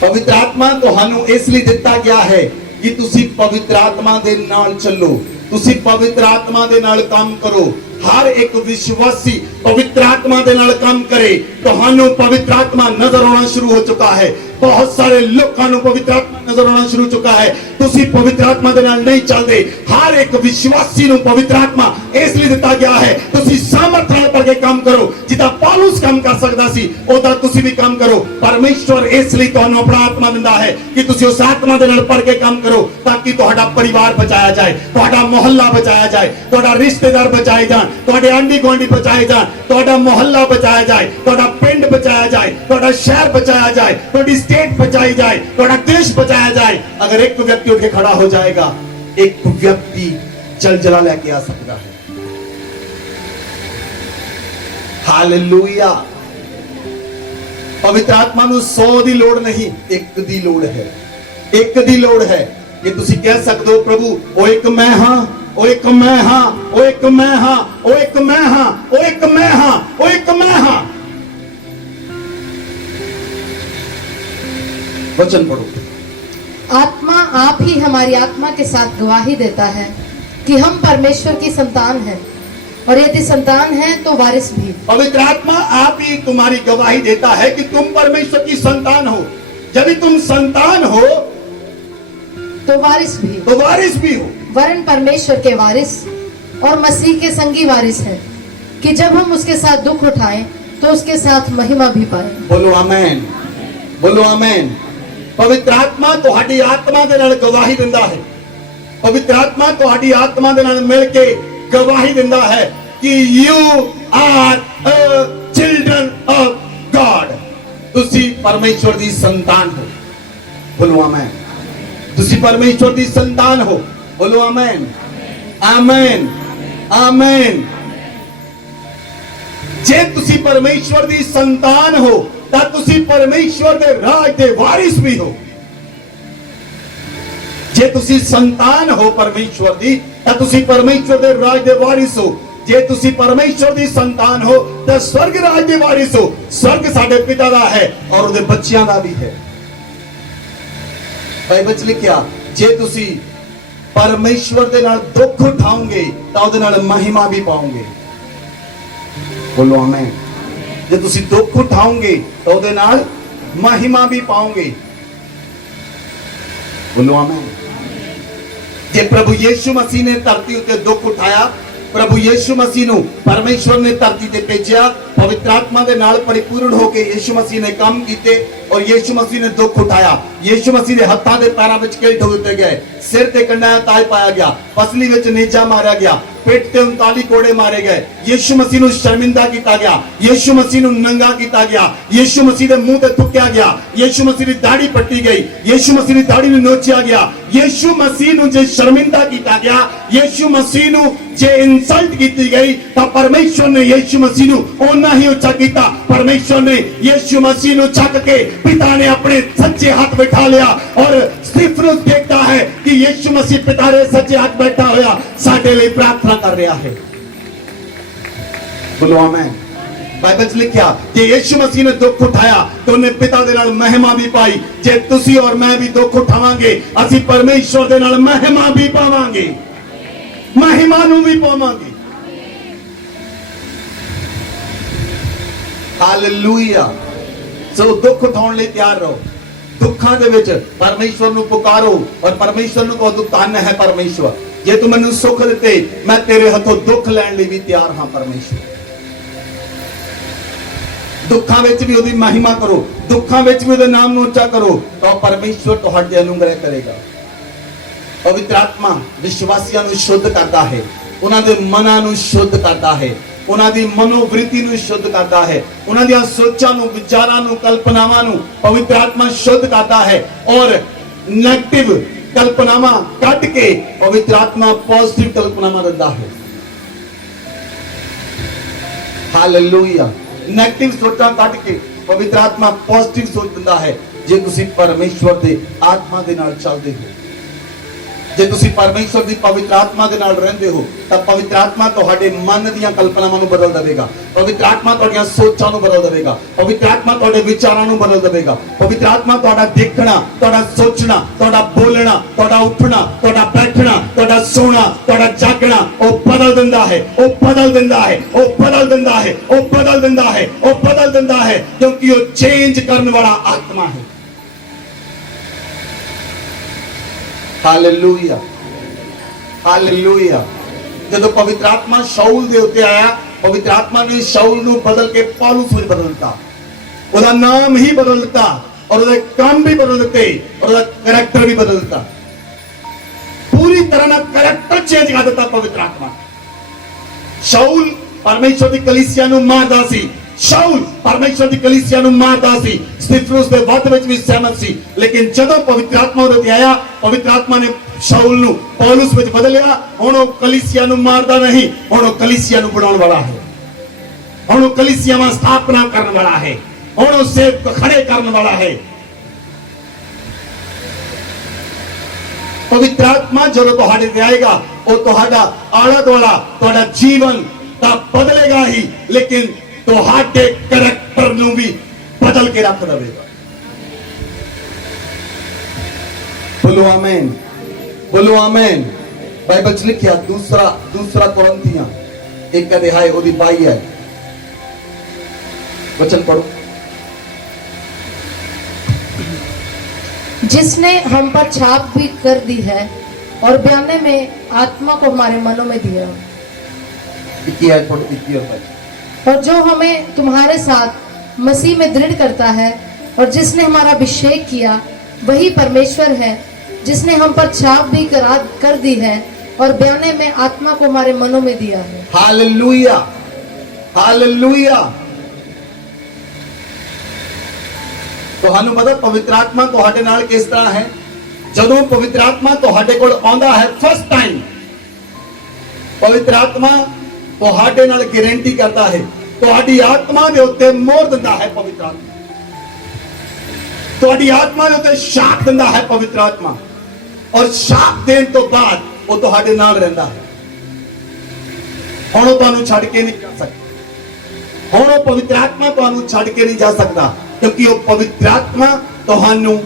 पवित्र आत्मा ਤੁਹਾਨੂੰ ਇਸ ਲਈ ਦਿੱਤਾ ਗਿਆ ਹੈ ਕਿ ਤੁਸੀਂ पवित्र आत्मा ਦੇ ਨਾਲ ਚੱਲੋ, ਤੁਸੀਂ पवित्र आत्मा ਦੇ ਨਾਲ ਕੰਮ ਕਰੋ। हर एक विश्वासी पवित्र आत्मा दे नाल काम करे। ਤੁਹਾਨੂੰ पवित्र आत्मा नजर आना शुरू हो चुका है। बहुत सारे लोगों को पवित्र आत्मा नजर आना शुरू चुका है। ਤੁਸੀਂ पवित्र आत्मा दे नाल नहीं चलते। हर एक विश्वासी ਨੂੰ पवित्र आत्मा ਇਸ ਲਈ ਦਿੱਤਾ ਗਿਆ ਹੈ ਤੁਸੀਂ ਸਾਮਰਥ ਨਾਲ ਭਰ ਕੇ ਕੰਮ ਕਰੋ। ਜਿੱਦਾਂ ਪੌਲਸ ਕੰਮ ਕਰ ਸਕਦਾ ਸੀ ਉਦਾਂ ਤੁਸੀਂ ਵੀ ਕੰਮ ਕਰੋ। ਪਰਮੇਸ਼ਵਰ ਇਸ ਲਈ ਤੁਹਾਨੂੰ ਆਪਣਾ ਆਤਮਾ ਦਿੰਦਾ ਹੈ ਕਿ ਤੁਸੀਂ ਉਸ ਆਤਮਾ ਦੇ ਨਾਲ ਭਰ ਕੇ ਕੰਮ ਕਰੋ ਤਾਂ ਕਿ ਤੁਹਾਡਾ ਪਰਿਵਾਰ ਬਚਾਇਆ ਜਾਏ, ਤੁਹਾਡਾ ਮੁਹੱਲਾ ਬਚਾਇਆ ਜਾਏ, ਤੁਹਾਡਾ ਰਿਸ਼ਤੇਦਾਰ ਬਚਾਏ ਜਾਣ, ਤੁਹਾਡੇ ਆਂਢੀ ਗੁਆਂਢੀ ਬਚਾਏ ਜਾਣ, ਤੁਹਾਡਾ ਮੁਹੱਲਾ ਬਚਾਇਆ ਜਾਏ, ਤੁਹਾਡਾ ਪਿੰਡ ਬਚਾਇਆ ਜਾਏ, ਤੁਹਾਡਾ ਸ਼ਹਿਰ ਬਚਾਇਆ ਜਾਏ, ਤੁਹਾਡੀ स्टेट बचाई जाए, थोड़ा देश बचाया जाए। अगर एक व्यक्ति उठ के खड़ा हो जाएगा, एक व्यक्ति जलजला लेके आ सकता है। हालेलुया। पवित्र आत्मा ਨੂੰ 100 ਦੀ ਲੋੜ ਨਹੀਂ, ਇੱਕ ਦੀ ਲੋੜ ਹੈ, ਇੱਕ ਦੀ ਲੋੜ ਹੈ ਕਿ ਤੁਸੀਂ ਕਹਿ ਸਕਦੇ ਹੋ ਪ੍ਰਭੂ ਉਹ ਇੱਕ ਮੈਂ ਹਾਂ, ਉਹ ਇੱਕ ਮੈਂ ਹਾਂ, ਉਹ ਇੱਕ ਮੈਂ ਹਾਂ, ਉਹ ਇੱਕ ਮੈਂ ਹਾਂ, ਉਹ ਇੱਕ मैं ਹਾਂ, ਉਹ ਇੱਕ मैं ਹਾਂ। वचन पढ़ो। आत्मा आप ही हमारी आत्मा के साथ गवाही देता है कि हम परमेश्वर की संतान हैं, और यदि संतान है तो वारिस भी। पवित्र आत्मा आप ही तुम्हारी गवाही देता है कि तुम परमेश्वर की संतान हो। जब तुम संतान हो तो वारिस भी, तो वारिस भी हो। वरन परमेश्वर के वारिस और मसीह के संगी वारिस है कि जब हम उसके साथ दुख उठाएं तो उसके साथ महिमा भी पाएं। बोलो आमेन, बोलो आमेन। पवित्र आत्मा ਤੁਹਾਡੀ ਆਤਮਾ ਦੇ ਨਾਲ ਗਵਾਹੀ ਦਿੰਦਾ ਹੈ। पवित्र आत्मा ਤੁਹਾਡੀ ਆਤਮਾ ਦੇ ਨਾਲ ਮਿਲ ਕੇ ਗਵਾਹੀ ਦਿੰਦਾ ਹੈ ਕਿ you are a children of God। ਤੁਸੀਂ ਪਰਮੇਸ਼ਵਰ ਦੀ ਸੰਤਾਨ ਹੋ। ਬੋਲੋ ਆਮੇਨ। ਤੁਸੀਂ ਪਰਮੇਸ਼ਵਰ ਦੀ ਸੰਤਾਨ ਹੋ। ਬੋਲੋ ਆਮੇਨ, ਆਮੇਨ, ਆਮੇਨ। ਜੇ ਤੁਸੀਂ ਪਰਮੇਸ਼ਵਰ ਦੀ ਸੰਤਾਨ ਹੋ ਤਾਂ ਤੁਸੀਂ ਪਰਮੇਸ਼ਵਰ ਦੇ ਰਾਜ ਦੇ ਵਾਰਿਸ ਵੀ ਹੋ। ਜੇ ਤੁਸੀਂ ਸੰਤਾਨ ਹੋ ਪਰਮੇਸ਼ਵਰ ਦੀ ਤਾਂ ਤੁਸੀਂ ਪਰਮੇਸ਼ਵਰ ਦੇ ਰਾਜ ਦੇ ਵਾਰਿਸ ਹੋ। ਜੇ ਤੁਸੀਂ ਪਰਮੇਸ਼ਵਰ ਦੀ ਸੰਤਾਨ ਹੋ ਤਾਂ ਸਵਰਗ ਰਾਜ ਦੇ ਵਾਰਿਸ ਹੋ। ਸਵਰਗ ਸਾਡੇ ਪਿਤਾ ਦਾ ਹੈ ਔਰ ਉਹਦੇ ਬੱਚਿਆਂ ਦਾ ਵੀ ਹੈ। ਬਾਈਬਲ 'ਚ ਲਿਖਿਆ ਜੇ ਤੁਸੀਂ ਪਰਮੇਸ਼ਵਰ ਦੇ ਨਾਲ ਦੁੱਖ ਉਠਾਓਗੇ ਤਾਂ ਉਹਦੇ ਨਾਲ ਮਹਿਮਾ ਵੀ ਪਾਓਗੇ। ਬੋਲੋ ਆਮੇਨ। ਜੇ ਤੁਸੀਂ ਦੁੱਖ ਉਠਾਓਗੇ ਤਾਂ ਉਹਦੇ ਨਾਲ ਮਹਿਮਾ ਵੀ ਪਾਓਗੇ। ਬੋਲੋ ਆਮੇਨ। ਜੇ ਪ੍ਰਭੂ ਯੀਸ਼ੂ ਮਸੀਹ ਨੇ ਧਰਤੀ ਉੱਤੇ ਦੁੱਖ ਉਠਾਇਆ, ਪ੍ਰਭੂ ਯੀਸ਼ੂ ਮਸੀਹ ਨੂੰ ਪਰਮੇਸ਼ਵਰ ਨੇ ਧਰਤੀ ਤੇ ਭੇਜਿਆ, ਪਵਿੱਤਰ ਆਤਮਾ ਦੇ ਨਾਲ ਪਰਿਪੂਰਨ ਹੋ ਕੇ ਯੀਸ਼ੂ ਮਸੀਹ ਨੇ ਕੰਮ ਕੀਤੇ ਔਰ ਯੀਸ਼ੂ ਮਸੀਹ ਨੇ ਦੁੱਖ ਉਠਾਇਆ। ਯੀਸ਼ੂ ਮਸੀਹ ਦੇ ਹੱਥਾਂ ਦੇ ਪੈਰਾਂ ਵਿੱਚ ਕਿਲ ਠੋਕ ਦਿੱਤੇ ਗਏ, ਸਿਰ ਤੇ ਕੰਡਾ ਤਾਜ ਪਾਇਆ ਗਿਆ, ਪਸਲੀ ਵਿੱਚ ਨੇਜਾ ਮਾਰਿਆ ਗਿਆ, ਪਿੱਠ ਤੇ 39 ਕੋੜੇ ਮਾਰੇ ਗਏ। ਯੀਸ਼ੂ ਮਸੀਹ ਨੂੰ ਸ਼ਰਮਿੰਦਾ ਕੀਤਾ ਗਿਆ, ਯੀਸ਼ੂ ਮਸੀਹ ਨੂੰ ਨੰਗਾ ਕੀਤਾ ਗਿਆ, ਯੀਸ਼ੂ ਮਸੀਹ ਦੇ ਮੂੰਹ ਤੇ ਥੁੱਕਿਆ ਗਿਆ, ਯੀਸ਼ੂ ਮਸੀਹ ਦੀ ਦਾੜੀ ਪੱਟੀ ਗਈ, ਯੀਸ਼ੂ ਮਸੀਹ ਦੀ ਦਾੜੀ ਨੂੰ ਨੋਚਿਆ ਗਿਆ। ਯੀਸ਼ੂ ਮਸੀਹ ਨੂੰ ਜੇ ਸ਼ਰਮਿੰਦਾ ਕੀਤਾ ਗਿਆ, ਯੀਸ਼ੂ ਮਸੀਹ ਨੂੰ ਜੇ ਇਨਸਲਟ ਕੀਤੀ ਗਈ ਤਾਂ ਪਰਮੇਸ਼ਵਰ ਨੇ ਯੀਸ਼ੂ ਮਸੀਹ ਨੂੰ ਉਹਨਾਂ ਹੀ ਉੱਚਾ ਕੀਤਾ। ਪਰਮੇਸ਼ਵਰ ਨੇ ਯੀਸ਼ੂ ਮਸੀਹ ਨੂੰ ਚੱਕ ਕੇ ਪਿਤਾ ਨੇ ਆਪਣੇ ਸੱਚੇ ਹੱਥ ਬਿਠਾ ਲਿਆ ਔਰ ਸਤਿਫਨੁਸ ਦੇਖਦਾ ਹੈ ਕਿ ਯੀਸ਼ੂ ਮਸੀਹ ਪਿਤਾ ਦੇ ਸੱਚੇ ਹੱਥ ਬੈਠਾ ਹੋਇਆ ਸਾਡੇ ਲਈ ਪ੍ਰਾਰਥਨਾ ਕਰ ਰਿਹਾ ਹੈ। ਬੋਲੋ ਆਮੇਨ। ਬਾਈਬਲ 'ਚ ਲਿਖਿਆ ਕਿ ਯੀਸ਼ੂ ਮਸੀਹ ਨੇ ਦੁੱਖ ਉਠਾਇਆ ਤਾਂ ਉਹਨੇ ਪਿਤਾ ਦੇ ਨਾਲ ਮਹਿਮਾ ਵੀ ਪਾਈ। ਜੇ ਤੁਸੀਂ ਔਰ ਮੈਂ ਵੀ ਦੁੱਖ ਉਠਾਵਾਂਗੇ ਅਸੀਂ ਪਰਮੇਸ਼ਵਰ ਦੇ ਨਾਲ ਮਹਿਮਾ ਵੀ ਪਾਵਾਂਗੇ, ਮਹਿਮਾ ਨੂੰ ਵੀ ਪਾਵਾਂਗੇ। ਹਾਲੇਲੂਇਆ। ਸੋ ਦੁੱਖ ਉਠਾਉਣ ਲਈ ਤਿਆਰ ਰਹੋ। ਦੁੱਖਾਂ ਦੇ ਵਿੱਚ ਪਰਮੇਸ਼ਵਰ ਨੂੰ ਪੁਕਾਰੋ ਔਰ ਪਰਮੇਸ਼ਵਰ ਨੂੰ ਕਹੋ ਤੂੰ ਧੰਨ ਹੈ ਪਰਮੇਸ਼ਵਰ, ਜੇ ਤੂੰ ਮੈਨੂੰ ਸੁੱਖ ਦਿੱਤੇ ਮੈਂ ਤੇਰੇ ਹੱਥੋਂ ਦੁੱਖ ਲੈਣ ਲਈ ਵੀ ਤਿਆਰ ਹਾਂ ਪਰਮੇਸ਼ਵਰ। ਦੁੱਖਾਂ ਵਿੱਚ ਵੀ ਉਹਦੀ ਮਹਿਮਾ ਕਰੋ, ਦੁੱਖਾਂ ਵਿੱਚ ਵੀ ਉਹਦੇ ਨਾਮ ਨੂੰ ਉੱਚਾ ਕਰੋ ਤਾਂ ਪਰਮੇਸ਼ਵਰ ਤੁਹਾਡੇ ਅਨੁਗ੍ਰਹਿ ਕਰੇਗਾ। ਪਵਿੱਤਰ ਆਤਮਾ ਵਿਸ਼ਵਾਸੀਆਂ ਨੂੰ ਸ਼ੁੱਧ ਕਰਦਾ ਹੈ, ਉਹਨਾਂ ਦੇ ਮਨਾਂ ਨੂੰ ਸ਼ੁੱਧ ਕਰਦਾ ਹੈ, ਉਹਨਾਂ ਦੀ ਮਨੋਵ੍ਰਿਤੀ ਨੂੰ ਸ਼ੁੱਧ ਕਰਦਾ ਹੈ, ਉਹਨਾਂ ਦੀਆਂ ਸੋਚਾਂ ਨੂੰ, ਵਿਚਾਰਾਂ ਨੂੰ, ਕਲਪਨਾਵਾਂ ਨੂੰ ਪਵਿੱਤਰ ਆਤਮਾ ਸ਼ੁੱਧ ਕਰਦਾ ਹੈ ਔਰ ਨੈਗੇਟਿਵ ਕਲਪਨਾਵਾਂ ਕੱਢ ਕੇ ਪਵਿੱਤਰ ਆਤਮਾ ਪੋਜ਼ਿਟਿਵ ਕਲਪਨਾਵਾਂ ਦਿੰਦਾ ਹੈ। ਹਾਲੇਲੂਇਆ। ਨੈਗੇਟਿਵ ਸੋਚਾਂ ਕੱਢ ਕੇ ਪਵਿੱਤਰ ਆਤਮਾ ਪੋਜ਼ਿਟਿਵ ਸੋਚ ਦਿੰਦਾ ਹੈ। ਜੇ ਤੁਸੀਂ ਪਰਮੇਸ਼ਵਰ ਦੇ ਆਤਮਾ ਦੇ ਨਾਲ ਚੱਲਦੇ ਹੋ, ਜੇ ਤੁਸੀਂ ਪਰਮੇਸ਼ਵਰ ਦੀ ਪਵਿੱਤਰ ਆਤਮਾ ਦੇ ਨਾਲ ਰਹਿੰਦੇ ਹੋ ਤਾਂ ਪਵਿੱਤਰ ਆਤਮਾ ਤੁਹਾਡੇ ਮਨ ਦੀਆਂ ਕਲਪਨਾਵਾਂ ਨੂੰ ਬਦਲ ਦੇਵੇਗਾ, ਪਵਿੱਤਰ ਆਤਮਾ ਤੁਹਾਡੀਆਂ ਸੋਚਾਂ ਨੂੰ ਬਦਲ ਦੇਵੇਗਾ, ਪਵਿੱਤਰ ਆਤਮਾ ਤੁਹਾਡੇ ਵਿਚਾਰਾਂ ਨੂੰ ਬਦਲ ਦੇਵੇਗਾ, ਪਵਿੱਤਰ ਆਤਮਾ ਤੁਹਾਡਾ ਦੇਖਣਾ, ਤੁਹਾਡਾ ਸੋਚਣਾ, ਤੁਹਾਡਾ ਬੋਲਣਾ, ਤੁਹਾਡਾ ਉੱਠਣਾ, ਤੁਹਾਡਾ ਬੈਠਣਾ, ਤੁਹਾਡਾ ਸੋਣਾ, ਤੁਹਾਡਾ ਜਾਗਣਾ ਉਹ ਬਦਲ ਦਿੰਦਾ ਹੈ, ਉਹ ਬਦਲ ਦਿੰਦਾ ਹੈ, ਉਹ ਬਦਲ ਦਿੰਦਾ ਹੈ, ਉਹ ਬਦਲ ਦਿੰਦਾ ਹੈ, ਉਹ ਬਦਲ ਦਿੰਦਾ ਹੈ ਕਿਉਂਕਿ ਉਹ ਚੇਂਜ ਕਰਨ ਵਾਲਾ ਆਤਮਾ ਹੈ। ਹਾਲੇਲੂਇਆ। ਹਾਲੇਲੂਇਆ। ਜਦੋਂ ਪਵਿੱਤਰ ਆਤਮਾ ਸ਼ਾਉਲ ਦੇ ਉੱਤੇ ਆਇਆ, ਪਵਿੱਤਰ ਆਤਮਾ ਨੇ ਸ਼ਾਉਲ ਨੂੰ ਬਦਲ ਕੇ ਪੌਲੁਸ ਵਿੱਚ ਬਦਲ ਦਿੱਤਾ, ਉਹਦਾ ਨਾਮ ਹੀ ਬਦਲ ਦਿੱਤਾ ਔਰ ਉਹਦੇ ਕੰਮ ਵੀ ਬਦਲ ਦਿੱਤੇ ਔਰ ਉਹਦਾ ਕੈਰੈਕਟਰ ਵੀ ਬਦਲ ਦਿੱਤਾ। ਪੂਰੀ ਤਰ੍ਹਾਂ ਨਾਲ ਕੈਰੈਕਟਰ ਚੇਂਜ ਕਰ ਦਿੱਤਾ ਪਵਿੱਤਰ ਆਤਮਾ। ਸ਼ਾਉਲ ਪਰਮੇਸ਼ਵਰ ਦੀ ਕਲੀਸਿਆ ਨੂੰ ਮਾਰਦਾ ਸੀ, ਸ਼ਾਉਲ ਪਰਮੇਸ਼ਵਰ ਦੀ ਕਲੀਸਿਆ ਨੂੰ ਮਾਰਦਾ ਸੀ, ਸਤਿਫਨੁਸ ਦੇ ਵੱਧ ਵਿੱਚ ਵੀ ਸਹਿਮਤ ਸੀ, ਲੇਕਿਨ ਜਦੋਂ ਪਵਿੱਤਰ ਆਤਮਾ ਉਹਦੇ ਤੇ ਆਇਆ, ਪਵਿੱਤਰ ਆਤਮਾ ਨੇ ਸ਼ਾਉਲ ਨੂੰ ਪੌਲੁਸ ਵਿੱਚ ਬਦਲਿਆ। ਹੁਣ ਉਹ ਕਲੀਸਿਆ ਨੂੰ ਮਾਰਦਾ ਨਹੀਂ, ਹੁਣ ਉਹ ਕਲੀਸਿਆ ਨੂੰ ਬਣਾਉਣ ਵਾਲਾ ਹੈ, ਹੁਣ ਉਹ ਕਲੀਸਿਆਵਾਂ ਸਥਾਪਨਾ ਕਰਨ ਵਾਲਾ ਹੈ, ਹੁਣ ਉਹ ਸੇਵਕ ਖੜੇ ਕਰਨ ਵਾਲਾ ਹੈ। ਪਵਿੱਤਰ ਆਤਮਾ ਜਦੋਂ ਤੁਹਾਡੇ ਤੇ ਆਏਗਾ ਉਹ ਤੁਹਾਡਾ ਆਲਾ ਦੁਆਲਾ, ਤੁਹਾਡਾ ਜੀਵਨ ਤਾਂ ਬਦਲੇਗਾ ਹੀ, ਲੇਕਿਨ ਤੁਹਾਡੇ ਕੈਰੈਕਟਰ ਨੂੰ ਵੀ ਬਦਲ ਕੇ ਰੱਖ ਦੇਵੇਗਾ। ਬੋਲੋ ਆਮੇਨ, ਬੋਲੋ ਆਮੇਨ। ਬਾਈਬਲ 'ਚ ਲਿਖਿਆ ਦੂਸਰਾ ਕੋਰਿੰਥੀਆਂ 1 ਅਧਿਆਇ ਉਹਦੀ 22 ਹੈ, वचन पढ़ो। जिसने हम पर छाप भी कर दी है और बयाने में आत्मा को हमारे मनों में दिया, और जो हमें तुम्हारे साथ मसीह में दृढ़ करता है, और जिसने हमारा अभिषेक किया वही परमेश्वर है, जिसने हम पर छाप भी कर दी है और बयाने में आत्मा को हमारे मनों में दिया है। Hallelujah, hallelujah. ਤੁਹਾਨੂੰ ਪਤਾ ਪਵਿੱਤਰ ਆਤਮਾ ਤੁਹਾਡੇ ਨਾਲ ਕਿਸ ਤਰ੍ਹਾਂ ਹੈ? ਜਦੋਂ ਪਵਿੱਤਰ ਆਤਮਾ ਤੁਹਾਡੇ ਕੋਲ ਆਉਂਦਾ ਹੈ ਫਸਟ ਟਾਈਮ, ਪਵਿੱਤਰ ਆਤਮਾ ਤੁਹਾਡੇ ਨਾਲ ਗਾਰੰਟੀ ਕਰਦਾ ਹੈ, ਤੁਹਾਡੀ ਆਤਮਾ ਦੇ ਉੱਤੇ ਮੋਹਰ ਦਿੰਦਾ ਹੈ ਪਵਿੱਤਰ ਆਤਮਾ, ਤੁਹਾਡੀ ਆਤਮਾ ਦੇ ਉੱਤੇ ਛਾਪ ਦਿੰਦਾ ਹੈ ਪਵਿੱਤਰ ਆਤਮਾ, ਔਰ ਛਾਪ ਦੇਣ ਤੋਂ ਬਾਅਦ ਉਹ ਤੁਹਾਡੇ ਨਾਲ ਰਹਿੰਦਾ ਹੈ। ਹੁਣ ਉਹ ਤੁਹਾਨੂੰ ਛੱਡ ਕੇ ਨਹੀਂ ਜਾ ਸਕਦਾ। ਹੁਣ ਉਹ ਪਵਿੱਤਰ ਆਤਮਾ ਤੁਹਾਨੂੰ ਛੱਡ ਕੇ ਨਹੀਂ ਜਾ ਸਕਦਾ, ਕਿਉਂਕਿ ਉਹ ਪਵਿੱਤਰ ਆਤਮਾ ਤੁਹਾਨੂੰ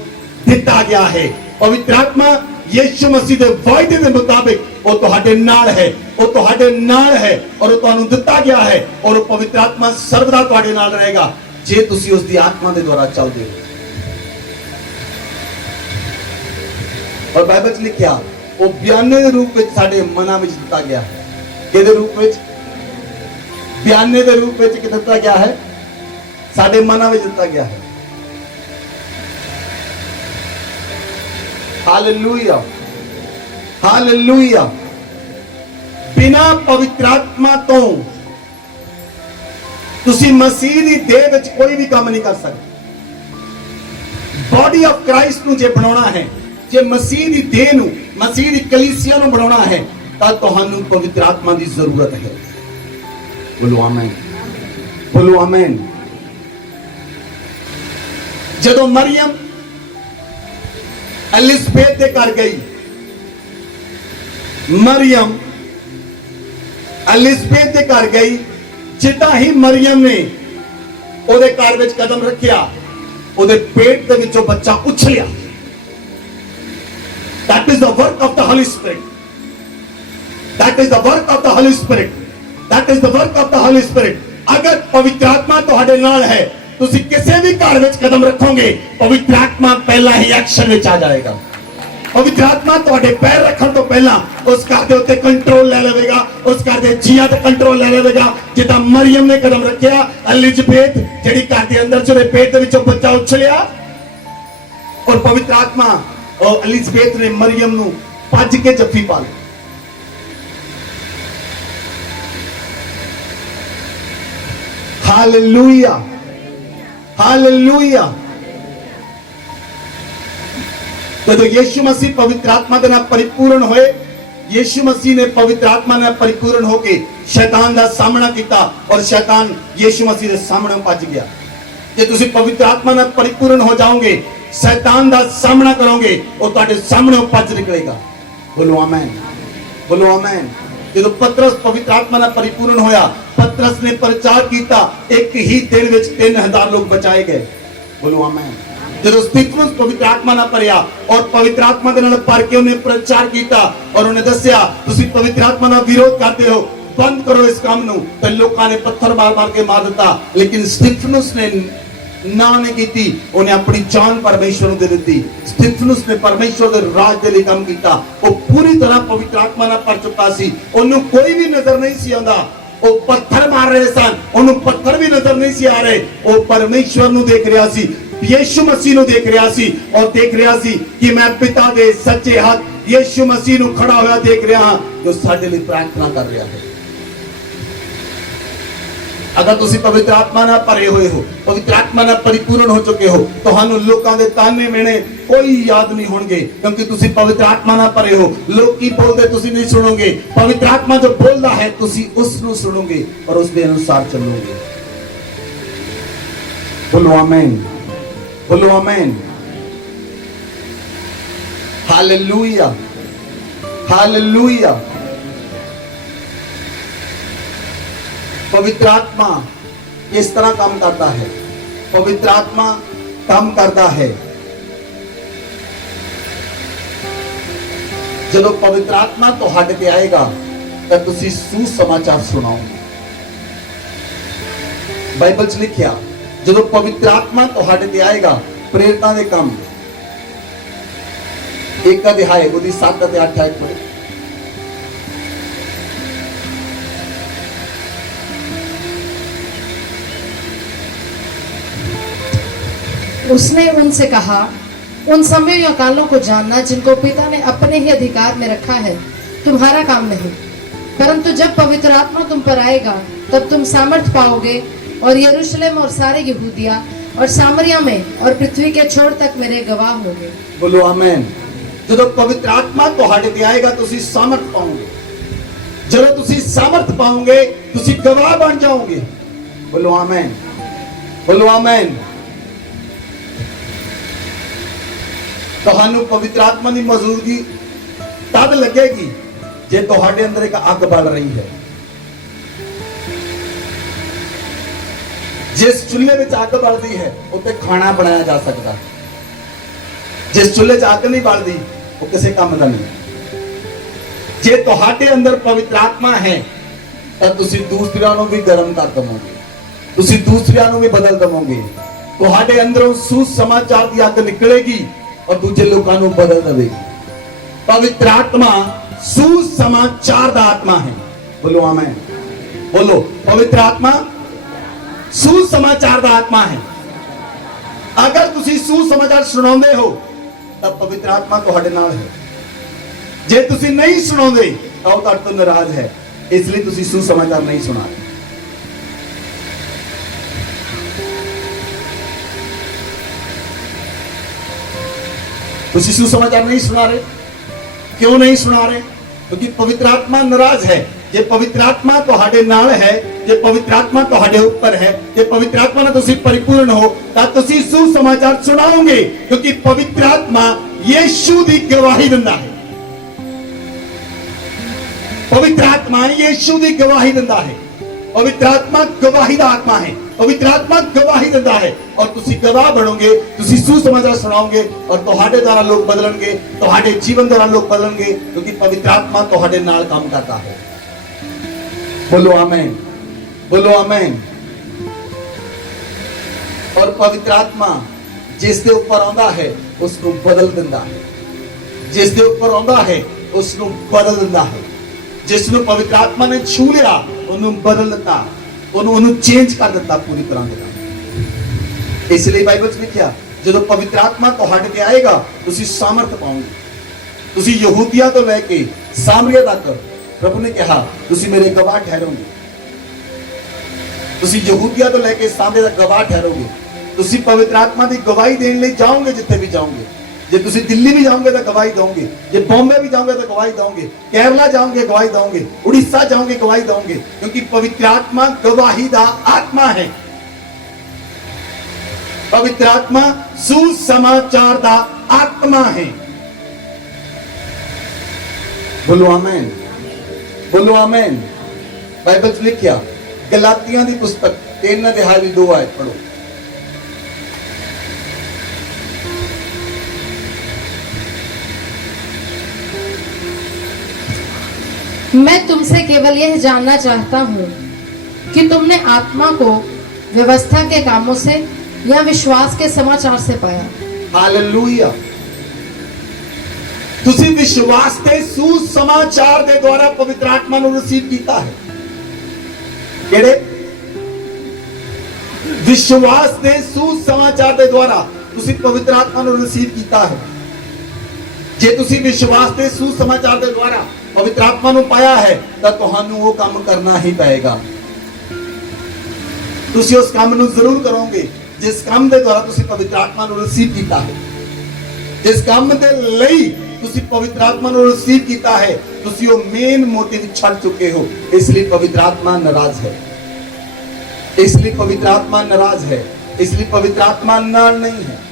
ਦਿੱਤਾ ਗਿਆ ਹੈ। ਪਵਿੱਤਰ ਆਤਮਾ ਯਿਸੂ ਮਸੀਹ ਦੇ ਵਾਅਦੇ ਦੇ ਮੁਤਾਬਿਕ ਉਹ ਤੁਹਾਡੇ ਨਾਲ ਹੈ, ਉਹ ਤੁਹਾਡੇ ਨਾਲ ਹੈ ਔਰ ਉਹ ਤੁਹਾਨੂੰ ਦਿੱਤਾ ਗਿਆ ਹੈ। ਔਰ ਉਹ ਪਵਿੱਤਰ ਆਤਮਾ ਸਰਵਦਾ ਤੁਹਾਡੇ ਨਾਲ ਰਹੇਗਾ ਜੇ ਤੁਸੀਂ ਉਸ ਦੀ ਆਤਮਾ ਦੇ ਦੁਆਰਾ ਚੱਲਦੇ ਹੋ। ਔਰ ਬਾਈਬਲ 'ਚ ਲਿਖਿਆ ਉਹ ਬਿਆਨੇ ਦੇ ਰੂਪ ਵਿੱਚ ਸਾਡੇ ਮਨਾਂ ਵਿੱਚ ਦਿੱਤਾ ਗਿਆ ਹੈ। ਕਿਹਦੇ ਰੂਪ ਵਿੱਚ? ਬਿਆਨੇ ਦੇ ਰੂਪ ਵਿੱਚ ਦਿੱਤਾ ਗਿਆ ਹੈ, ਸਾਡੇ ਮਨਾਂ ਵਿੱਚ ਦਿੱਤਾ ਗਿਆ ਹੈ। Hallelujah, hallelujah. ਬਿਨਾਂ ਪਵਿੱਤਰ ਆਤਮਾ ਤੋਂ ਤੁਸੀਂ ਮਸੀਹ ਦੀ ਦੇਹ ਵਿੱਚ ਕੋਈ ਵੀ ਕੰਮ ਨਹੀਂ ਕਰ ਸਕਦੇ। ਬਾਡੀ ਆਫ ਕ੍ਰਾਈਸਟ ਨੂੰ ਜੇ ਬਣਾਉਣਾ ਹੈ, ਜੇ ਮਸੀਹ ਦੀ ਦੇਹ ਨੂੰ, ਮਸੀਹ ਦੀ ਕਲੀਸਿਆ ਨੂੰ ਬਣਾਉਣਾ ਹੈ, ਤਾਂ ਤੁਹਾਨੂੰ ਪਵਿੱਤਰ ਆਤਮਾ ਦੀ ਜ਼ਰੂਰਤ ਹੈ। ਬੋਲੋ ਆਮੀਨ, ਬੋਲੋ ਆਮੀਨ। ਜਦੋਂ ਮਰੀਮ ਐਲਿਜ਼ਬeth ਦੇ ਘਰ ਗਈ, ਮਰੀਮ ਐਲਿਜ਼ਬeth ਦੇ ਘਰ ਗਈ, ਜਿੱਦਾਂ ਹੀ ਮਰੀਮ ਨੇ ਉਹਦੇ ਘਰ ਵਿੱਚ ਕਦਮ ਰੱਖਿਆ, ਉਹਦੇ ਪੇਟ ਦੇ ਵਿੱਚੋਂ ਬੱਚਾ ਉਛਲਿਆ। That is the work of the Holy Spirit. That is the work of the Holy Spirit. That is the work of the Holy Spirit. ਅਗਰ ਪਵਿੱਤਰ ਆਤਮਾ ਤੁਹਾਡੇ ਨਾਲ ਹੈ, ਤੁਸੀਂ ਕਿਸੇ ਵੀ ਘਰ ਵਿੱਚ ਕਦਮ ਰੱਖੋਗੇ, ਪਵਿੱਤਰ ਆਤਮਾ ਪਹਿਲਾਂ ਹੀ ਐਕਸ਼ਨ ਵਿੱਚ ਆ ਜਾਏਗਾ। ਪਵਿੱਤਰ ਆਤਮਾ ਤੁਹਾਡੇ ਪੈਰ ਰੱਖਣ ਤੋਂ ਪਹਿਲਾਂ ਉਸ ਘਰ ਦੇ ਉੱਤੇ ਕੰਟਰੋਲ ਲੈ ਲਵੇਗਾ, ਉਸ ਘਰ ਦੇ ਜੀਆਂ ਤੇ ਕੰਟਰੋਲ ਲੈ ਲਵੇਗਾ। ਜਿੱਦਾਂ ਮਰੀਮ ਨੇ ਕਦਮ ਰੱਖਿਆ, ਐਲਿਜ਼ਬeth ਜਿਹੜੀ ਘਰ ਦੇ ਅੰਦਰ ਚ ਉਹਦੇ ਪੇਟ ਦੇ ਵਿੱਚੋਂ ਬੱਚਾ ਉਛਲਿਆ, ਔਰ ਪਵਿੱਤਰ ਆਤਮਾ और एलिज़ाबेथ ने मरियम ਨੂੰ ਭੱਜ ਕੇ ਜੱਫੀ ਪਾ ਲਈ। Hallelujah, hallelujah. ਜਦੋਂ ਯਿਸੂ ਮਸੀਹ ਪਵਿੱਤਰ ਆਤਮਾ ਦੇ ਨਾਲ ਪਰਿਪੂਰਨ ਹੋਏ, ਯਿਸੂ ਮਸੀਹ ਨੇ ਪਵਿੱਤਰ ਆਤਮਾ ਨਾਲ ਪਰਿਪੂਰਨ ਹੋ ਕੇ ਸ਼ੈਤਾਨ ਦਾ ਸਾਹਮਣਾ ਕੀਤਾ ਔਰ ਸ਼ੈਤਾਨ ਯਿਸੂ ਮਸੀਹ ਦੇ ਸਾਹਮਣੇ ਭੱਜ ਗਿਆ। ਜੇ ਤੁਸੀਂ ਪਵਿੱਤਰ ਆਤਮਾ ਨਾਲ ਪਰਿਪੂਰਨ ਹੋ ਜਾਓਗੇ, शैतान का सामना करोगे, वो ਤੁਹਾਡੇ सामने भज निकलेगा। बोलो आमीन, बोलो आमीन। जो पतरस पवित्र आत्मा ਨਾਲ परिपूर्ण होया, पतरस ने प्रचार किया, एक ही दिन में 3000 लोग बचाए गए। बोलो आमीन। जो स्तिफनुस पवित्र आत्मा ਨਾਲ ਭਰਿਆ और पवित्र आत्मा ਦੇ ਨਾਲ ਭਰ ਕੇ ਉਹਨੇ प्रचार किया और उन्हें दसिया ਤੁਸੀਂ पवित्र आत्मा ਨਾਲ विरोध करते हो, बंद करो इस काम ਨੂੰ। ਤੇ ਲੋਕਾਂ ਨੇ पत्थर मार मार के मार दिता, लेकिन स्तिफनुस ने ना नहीं की, उन्हें अपनी जान परमेश्वर दे दी। स्तिफनुस ने परमेश्वर के राज के लिए काम किया। वो पूरी तरह पवित्र आत्मा ਨਾਲ ਭਰ ਚੁੱਕਾ ਸੀ, ਉਹਨੂੰ ਕੋਈ ਵੀ ਨਜ਼ਰ ਨਹੀਂ ਸੀ ਆਉਂਦਾ। ਉਹ ਪੱਥਰ ਮਾਰ ਰਹੇ ਸਨ, ਉਹਨੂੰ ਪੱਥਰ ਵੀ ਨਜ਼ਰ ਨਹੀਂ ਸੀ ਆ ਰਹੇ। ਉਹ ਪਰਮੇਸ਼ਵਰ ਨੂੰ ਦੇਖ ਰਿਹਾ ਸੀ, ਯਿਸੂ ਮਸੀਹ ਨੂੰ ਦੇਖ ਰਿਹਾ ਸੀ ਔਰ ਦੇਖ ਰਿਹਾ ਸੀ ਕਿ ਮੈਂ ਪਿਤਾ ਦੇ ਸੱਚੇ ਹੱਥ ਯਿਸੂ ਮਸੀਹ ਨੂੰ ਖੜਾ ਹੋਇਆ ਦੇਖ ਰਿਹਾ ਹਾਂ, ਜੋ ਸਾਡੇ ਲਈ ਪ੍ਰਾਰਥਨਾ ਕਰ ਰਿਹਾ ਹੈ। अगर तुसी पवित्र आत्मा ना भरे हुए हो, पवित्र आत्मा ना परिपूर्ण हो चुके हो, तो हानू लोकां दे ताने मेने कोई याद नहीं होंगे, क्योंकि तुसी पवित्र आत्मा ना भरे हो। लोग की बोलते तुसी नहीं सुनोगे, पवित्र आत्मा जो बोलता है तुसी उसनु सुनोगे और उसके अनुसार चलोगे। बोलो आमीन, बोलो आमीन। Hallelujah, hallelujah. पवित्र आत्मा इस तरह काम करता है, पवित्र आत्मा काम करता है। जब पवित्र आत्मा तुहाडे ते आएगा तो तुसी सुसमाचार सुनाओगे। बाइबल च लिखिया जब पवित्र आत्मा तुहाडे ते आएगा, प्रेरितां दे काम 1 अध्याय 7 ते 8 आयत पढ़े। उसने उनसे कहा, उन समयों या कालों को जानना जिनको पिता ने अपने ही अधिकार में रखा है तुम्हारा काम नहीं, परंतु जब पवित्र आत्मा तुम पर आएगा तब तुम सामर्थ पाओगे और यरूशलेम और सारे यहूदिया और सामरिया में और पृथ्वी के छोर तक मेरे गवाह होगे। बोलो आमीन। जब पवित्र आत्मा तुहाडे ते आएगा तुसी सामर्थ पाओगे, जब तुसी सामर्थ पाओगे तुसी गवाह बन जाओगे। बोलो आमीन, बोलो आमीन। ਤੁਹਾਨੂੰ ਪਵਿੱਤਰ ਆਤਮਾ ਦੀ ਮੌਜੂਦਗੀ ਤਦ ਲੱਗੇਗੀ ਜੇ ਤੁਹਾਡੇ ਅੰਦਰ ਇੱਕ ਅੱਗ ਬਲ ਰਹੀ ਹੈ। जिस चुल्हे में अग बलती है उत्ते खाना बनाया जा सकता, जिस चुल्हे च अग नहीं बलती वो किसी काम का नहीं। जे तुहाडे अंदर पवित्र आत्मा है तो तुसी दूसरियां नूं भी गर्म कर दवोगे, तुसी दूसरियां नूं भी बदल दवोगे। तुहाडे अंदरों सुसमाचार की अग निकलेगी और दूजे लोगों नूं बदल देगी। पवित्र आत्मा सुसमाचार दा आत्मा है। बोलो आमीन, बोलो। पवित्र आत्मा सुसमाचार दा आत्मा है। अगर तुसी सुसमाचार सुनाउंदे हो तब पवित्र आत्मा तुहाडे नाल है। जे तुसी नहीं सुनाउंदे तो वो तुहाडे तो नाराज है, इसलिए तुसी सुसमाचार नहीं सुना रहे। तुसी सुसमाचार नहीं सुना रहे। क्यों नहीं सुना रहे? क्योंकि पवित्र आत्मा नाराज है। जे पवित्र आत्मा तुहाडे नाल है, जे पवित्र आत्मा तुहाडे ऊपर है, जे पवित्र आत्मा नाल तुसी परिपूर्ण हो तां तुसी सुसमाचार सुनाओगे, क्योंकि पवित्र आत्मा यीशु दी गवाही दिंदा है। पवित्र आत्मा यीशु दी गवाही दिंदा है। पवित्र आत्मा गवाही दा आत्मा है। पवित्र आत्मा गवाही दिंदा है और तुसी गवाह बनोगे, तुसी सुसमाचार सुनाओगे और तुहाडे द्वारा लोग बदलणगे, तुहाडे जीवन द्वारा लोग बदलणगे, क्योंकि पवित्र आत्मा तुहाडे नाल काम करता है। बोलो आमीन, बोलो आमीन। और पवित्र आत्मा जिस दे ऊपर आंदा है उसको बदल दिंदा है, जिस दे ऊपर आंदा है उसको बदल दिंदा है। जिसनु पवित्र आत्मा ने छू लिया उन्हें बदल दिता, उन्हें चेंज कर दिता पूरी तरह से। इसलिए बाइबल में लिखा जो पवित्र आत्मा तुहाडे ते आएगा तुसी सामर्थ पाओगे। तुसी यहूदिया तो लेके सामरिया तक प्रभु ने कहा तुसी मेरे गवाह ठहरोगे। तुसी यहूदिया तो लेके सामरिया तक गवाह ठहरोगे। तुसी पवित्र आत्मा की गवाही देने लिए जाओगे जिथे भी जाओगे। जे तुसी दिल्ली भी जाओगे तो गवाही दोगे, जे बॉम्बे भी जाओगे तो गवाही दोगे, केरला जाओगे गवाही दोगे, उड़ीसा जाओगे गवाही दोगे, क्योंकि पवित्र आत्मा गवाही दा आत्मा है। पवित्र आत्मा सुसमाचार दा आत्मा है। बोलो आमीन, बोलो आमीन। बाइबल च लिखिया गलातियां दी पुस्तक 3 अध्याय 2 आयत पढ़ो। मैं तुमसे केवल यह जानना चाहता हूँ कि तुमने आत्मा को व्यवस्था के कामों से या विश्वास के समाचार से पाया। हालेलुया। तुसी विश्वास के सुसमाचार के द्वारा पवित्र आत्मा को रिसीव किया है। केड़े? विश्वास के सुसमाचार के द्वारा तुसी पवित्र आत्मा को रिसीव किया है। जे तुसी विश्वास के सुसमाचार के द्वारा पवित्र आत्मा को पाया है तो तुहानू वो काम करना ही पड़ेगा। तुसी उस काम को जरूर करोगे जिस काम के द्वारा तुसी पवित्र आत्मा को रिसीव किया है। जिस काम के लिए तुसी पवित्र आत्मा को रिसीव किया है तुसी वो मेन मोटिव छड़ चुके हो। इसलिए पवित्र आत्मा नाराज है, इसलिए पवित्र आत्मा नाराज है, इसलिए पवित्र आत्मा नाल नहीं है।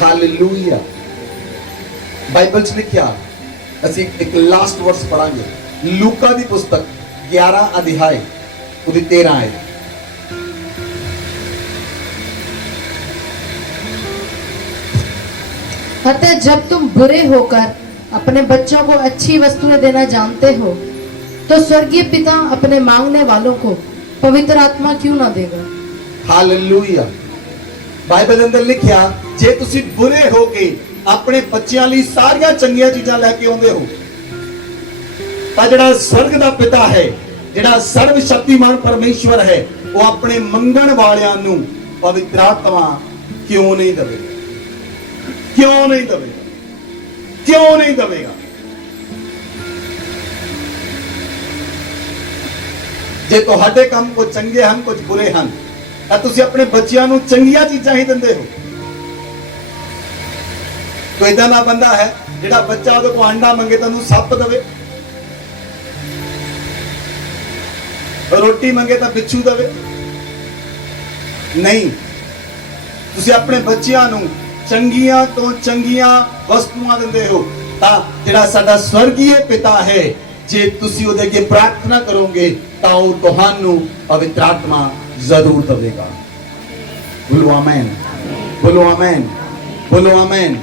हालेलुया। बाइबल च लिखिया असी एक लास्ट वर्स पढ़ांगे लूका दी पुस्तक 11 अध्याय उदी 13 आयत। अतः जब तुम बुरे होकर अपने बच्चों को अच्छी वस्तुएं देना जानते हो तो स्वर्गीय पिता अपने मांगने वालों को पवित्र आत्मा क्यों ना देगा। हालेलुया। बाइबल अंदर लिखिया जे तुसी बुरे होके अपने बच्चों लिए सारिया चंगिया चीजा लेके आउंदे हो तां जिहड़ा स्वर्ग दा पिता है, जिहड़ा सर्वशक्तिमान परमेश्वर है, वो अपने मंगण वालियां नूं पवित्र आत्मा क्यों नहीं देवेगा? क्यों नहीं देवेगा? क्यों नहीं देवेगा? जे तुहाडे काम कुछ चंगे हैं कुछ बुरे हैं तां तुसी अपने बच्चों नूं चंगिया चीजां ही दिंदे हो। कोई इदा ना बंदा है जिहड़ा बच्चा उहदे को अंडा मंगे तो उन्हें सप देवे, रोटी मंगे तो बिच्छू देवे। नहीं, तुसी अपने बच्चों नूं चंगियां तो चंगियां वस्तुआं दिंदे हो तां जिहड़ा साडा स्वर्गीय पिता है, ਜੇ ਤੁਸੀਂ ਉਹਦੇ ਅੱਗੇ ਪ੍ਰਾਰਥਨਾ ਕਰੋਗੇ ਤਾਂ ਉਹ ਤੁਹਾਨੂੰ ਪਵਿੱਤਰ ਆਤਮਾ ਜ਼ਰੂਰ ਦੇਵੇਗਾ। ਬੋਲੋ ਆਮੇਨ, ਬੋਲੋ ਆਮੇਨ, ਬੋਲੋ ਆਮੇਨ।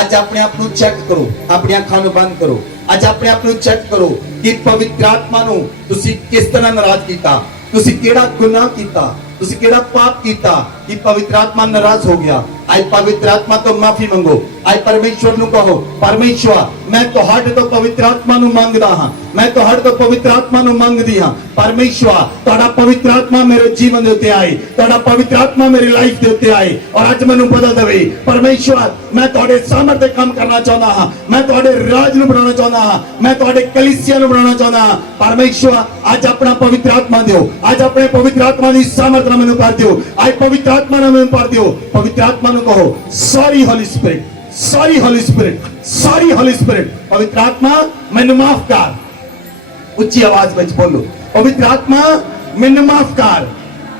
ਅੱਜ ਆਪਣੇ ਆਪ ਨੂੰ ਚੈੱਕ ਕਰੋ, ਆਪਣੀਆਂ ਅੱਖਾਂ ਨੂੰ ਬੰਦ ਕਰੋ। ਅੱਜ ਆਪਣੇ ਆਪ ਨੂੰ ਚੈੱਕ ਕਰੋ ਕਿ ਪਵਿੱਤਰ ਆਤਮਾ ਨੂੰ ਤੁਸੀਂ ਕਿਸ ਤਰ੍ਹਾਂ ਨਾਰਾਜ਼ ਕੀਤਾ, ਤੁਸੀਂ ਕਿਹੜਾ ਗੁਨਾਹ ਕੀਤਾ, ਤੁਸੀਂ ਕਿਹੜਾ ਪਾਪ ਕੀਤਾ कि पवित्र आत्मा नाराज हो गया। आज पवित्र आत्मा तो माफी मंगो। आज परमेश्वर नु कहो, परमेश्वर मैं तुहाडे तो पवित्र आत्मा नु मंगदा हां, मैं तुहाडे तो पवित्र आत्मा नु मंगदी हां। परमेश्वर तुहाडा पवित्र आत्मा मेरे जीवन दे उत्ते आए, तुहाडा पवित्र आत्मा मेरी लाइफ दे उत्ते आए और आज मैनू बदल देवे। परमेश्वर मैं तुहाडे सामर्थ्य काम करना चाहता हां, मैं तुहाडे राज नु बनाना चाहता हां, मैं तुहाडे कलीसिया नु बनाना चाहता हां। परमेश्वर आज अपना पवित्र आत्मा दियो, आज अपने पवित्र आत्मा दी सामर्थ मैनू कर दियो। आज पवित्र आत्मा ने मैनू कर दियो। पवित्र आत्मा ने कहो sorry Holi spirit, sorry Holi spirit, sorry Holi spirit. पवित्र आत्मा मैनू माफ कर। उच्ची आवाज में बोलो, पवित्र आत्मा मैनू माफ कर,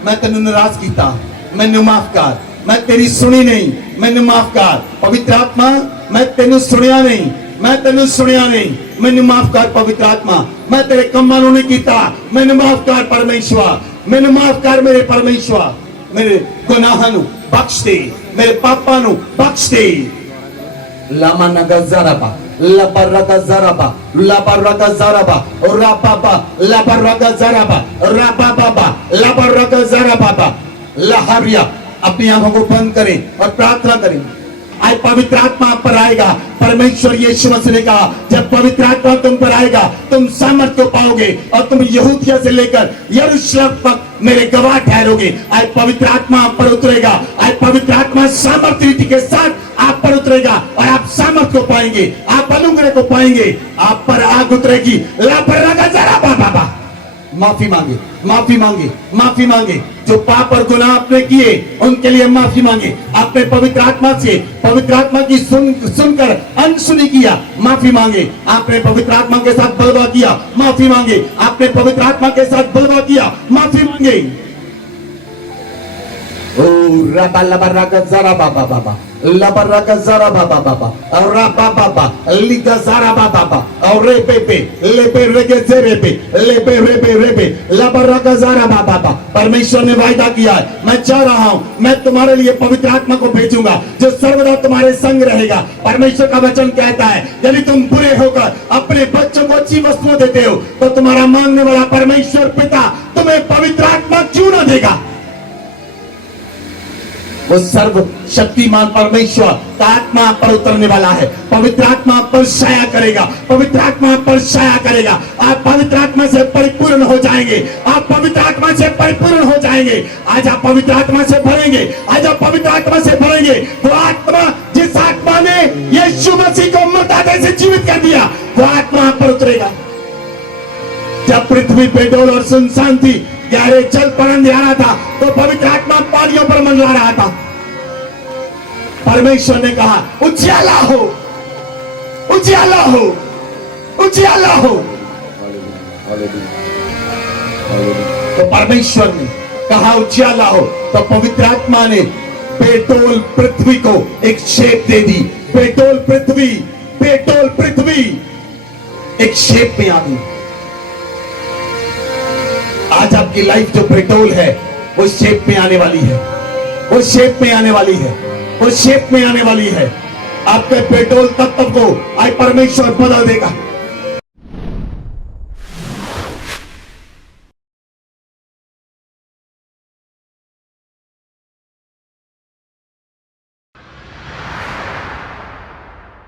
मैं तेनू नाराज कीता, मैनू माफ कर, मैं तेरी सुनी नहीं, मैनू माफ कर। पवित्र आत्मा मैं तेनू सुनिया नहीं, मैं तेनू सुनिया नहीं, मैनू माफ कर। पवित्र आत्मा मैं तेरे कम्मां नू नहीं कीता, मैनू माफ कर। परमेश्वर मैनू माफ कर, मेरे परमेश्वर मेरे गुनाहां नू बख्श दे, मेरे पापां नू बख्श दे। लामा नगज़रबा लबरगज़रबा लबरगज़रबा राबाबा लबरगज़रबा राबाबा लबरगज़रबा लहरिया। अपनी आंखों को बंद करें और प्रार्थना करें। आज पवित्र आत्मा आप पर आएगा। परमेश्वर यीशु मसीह ने कहा जब पवित्र आत्मा तुम पर आएगा तुम सामर्थ्य को पाओगे और तुम यहूदिया से लेकर यरूशलेम तक मेरे गवाह ठहरोगे। आज पवित्र आत्मा आप पर उतरेगा। आज पवित्र आत्मा सामर्थ्य रीति के साथ आप पर उतरेगा और आप सामर्थ्य को पाएंगे, आप अनुग्रह को पाएंगे, आप पर आग उतरेगी। बाबा माफी मांगे, माफी मांगे, माफी मांगे। जो पाप और गुनाह आपने किए उनके लिए माफी मांगे। आपने पवित्र आत्मा से पवित्र आत्मा की सुनकर अनसुनी किया, माफी मांगे। आपने पवित्र आत्मा के साथ बलवा किया, माफी मांगे। आपने पवित्र आत्मा के साथ बलवा किया, माफी मांगे। ओ रबा लबा रगा जरा बाबा बाबा लबा रगा जरा बाबा बाबा और रबा बाबा लिगा जरा बाबा बाबा और रे पे लेपे रेगे जेरे पे लेपे रेपे रेपे लबा रगा जरा बाबा बाबा। परमेश्वर ने वायदा किया है मैं जा रहा हूं, मैं तुम्हारे लिए पवित्र आत्मा को भेजूंगा जो सर्वदा तुम्हारे संग रहेगा। परमेश्वर का वचन कहता है यदि तुम बुरे होकर अपने बच्चों को अच्छी वस्तुएं देते हो तो तुम्हारा मांगने वाला परमेश्वर पिता तुम्हें पवित्र आत्मा क्यों न देगा। वो सर्व शक्तिमान परमेश्वर का आत्मा पर उतरने वाला है। पवित्र आत्मा पर छाया करेगा, पवित्र आत्मा पर छाया करेगा। आप पवित्र आत्मा से परिपूर्ण हो जाएंगे, आप पवित्र आत्मा से परिपूर्ण हो जाएंगे। आज आप पवित्र आत्मा से भरेंगे, आज आप पवित्र आत्मा से भरेंगे। वो आत्मा जिस आत्मा ने यीशु मसीह को मरते से जीवित कर दिया वो आत्मा आप पर उतरेगा। जब पृथ्वी बेडोल और सुनसान थी, गहरे जल पर अंधेरा था तो पवित्र आत्मा पानियों पर मंडरा रहा था। परमेश्वर ने कहा उजियाला हो, उजियाला हो, उजियाला हो। तो परमेश्वर ने कहा उजियाला हो तो पवित्र आत्मा ने बेडोल पृथ्वी को एक शेप दे दी। बेडोल पृथ्वी, बेडोल पृथ्वी एक शेप में आ गई। आज आपकी लाइफ जो पेट्रोल है वो शेप में आने वाली है, वो शेप में आने वाली है, वो शेप में आने वाली है। आपके पेट्रोल तत्व को आज परमेश्वर बदल देगा।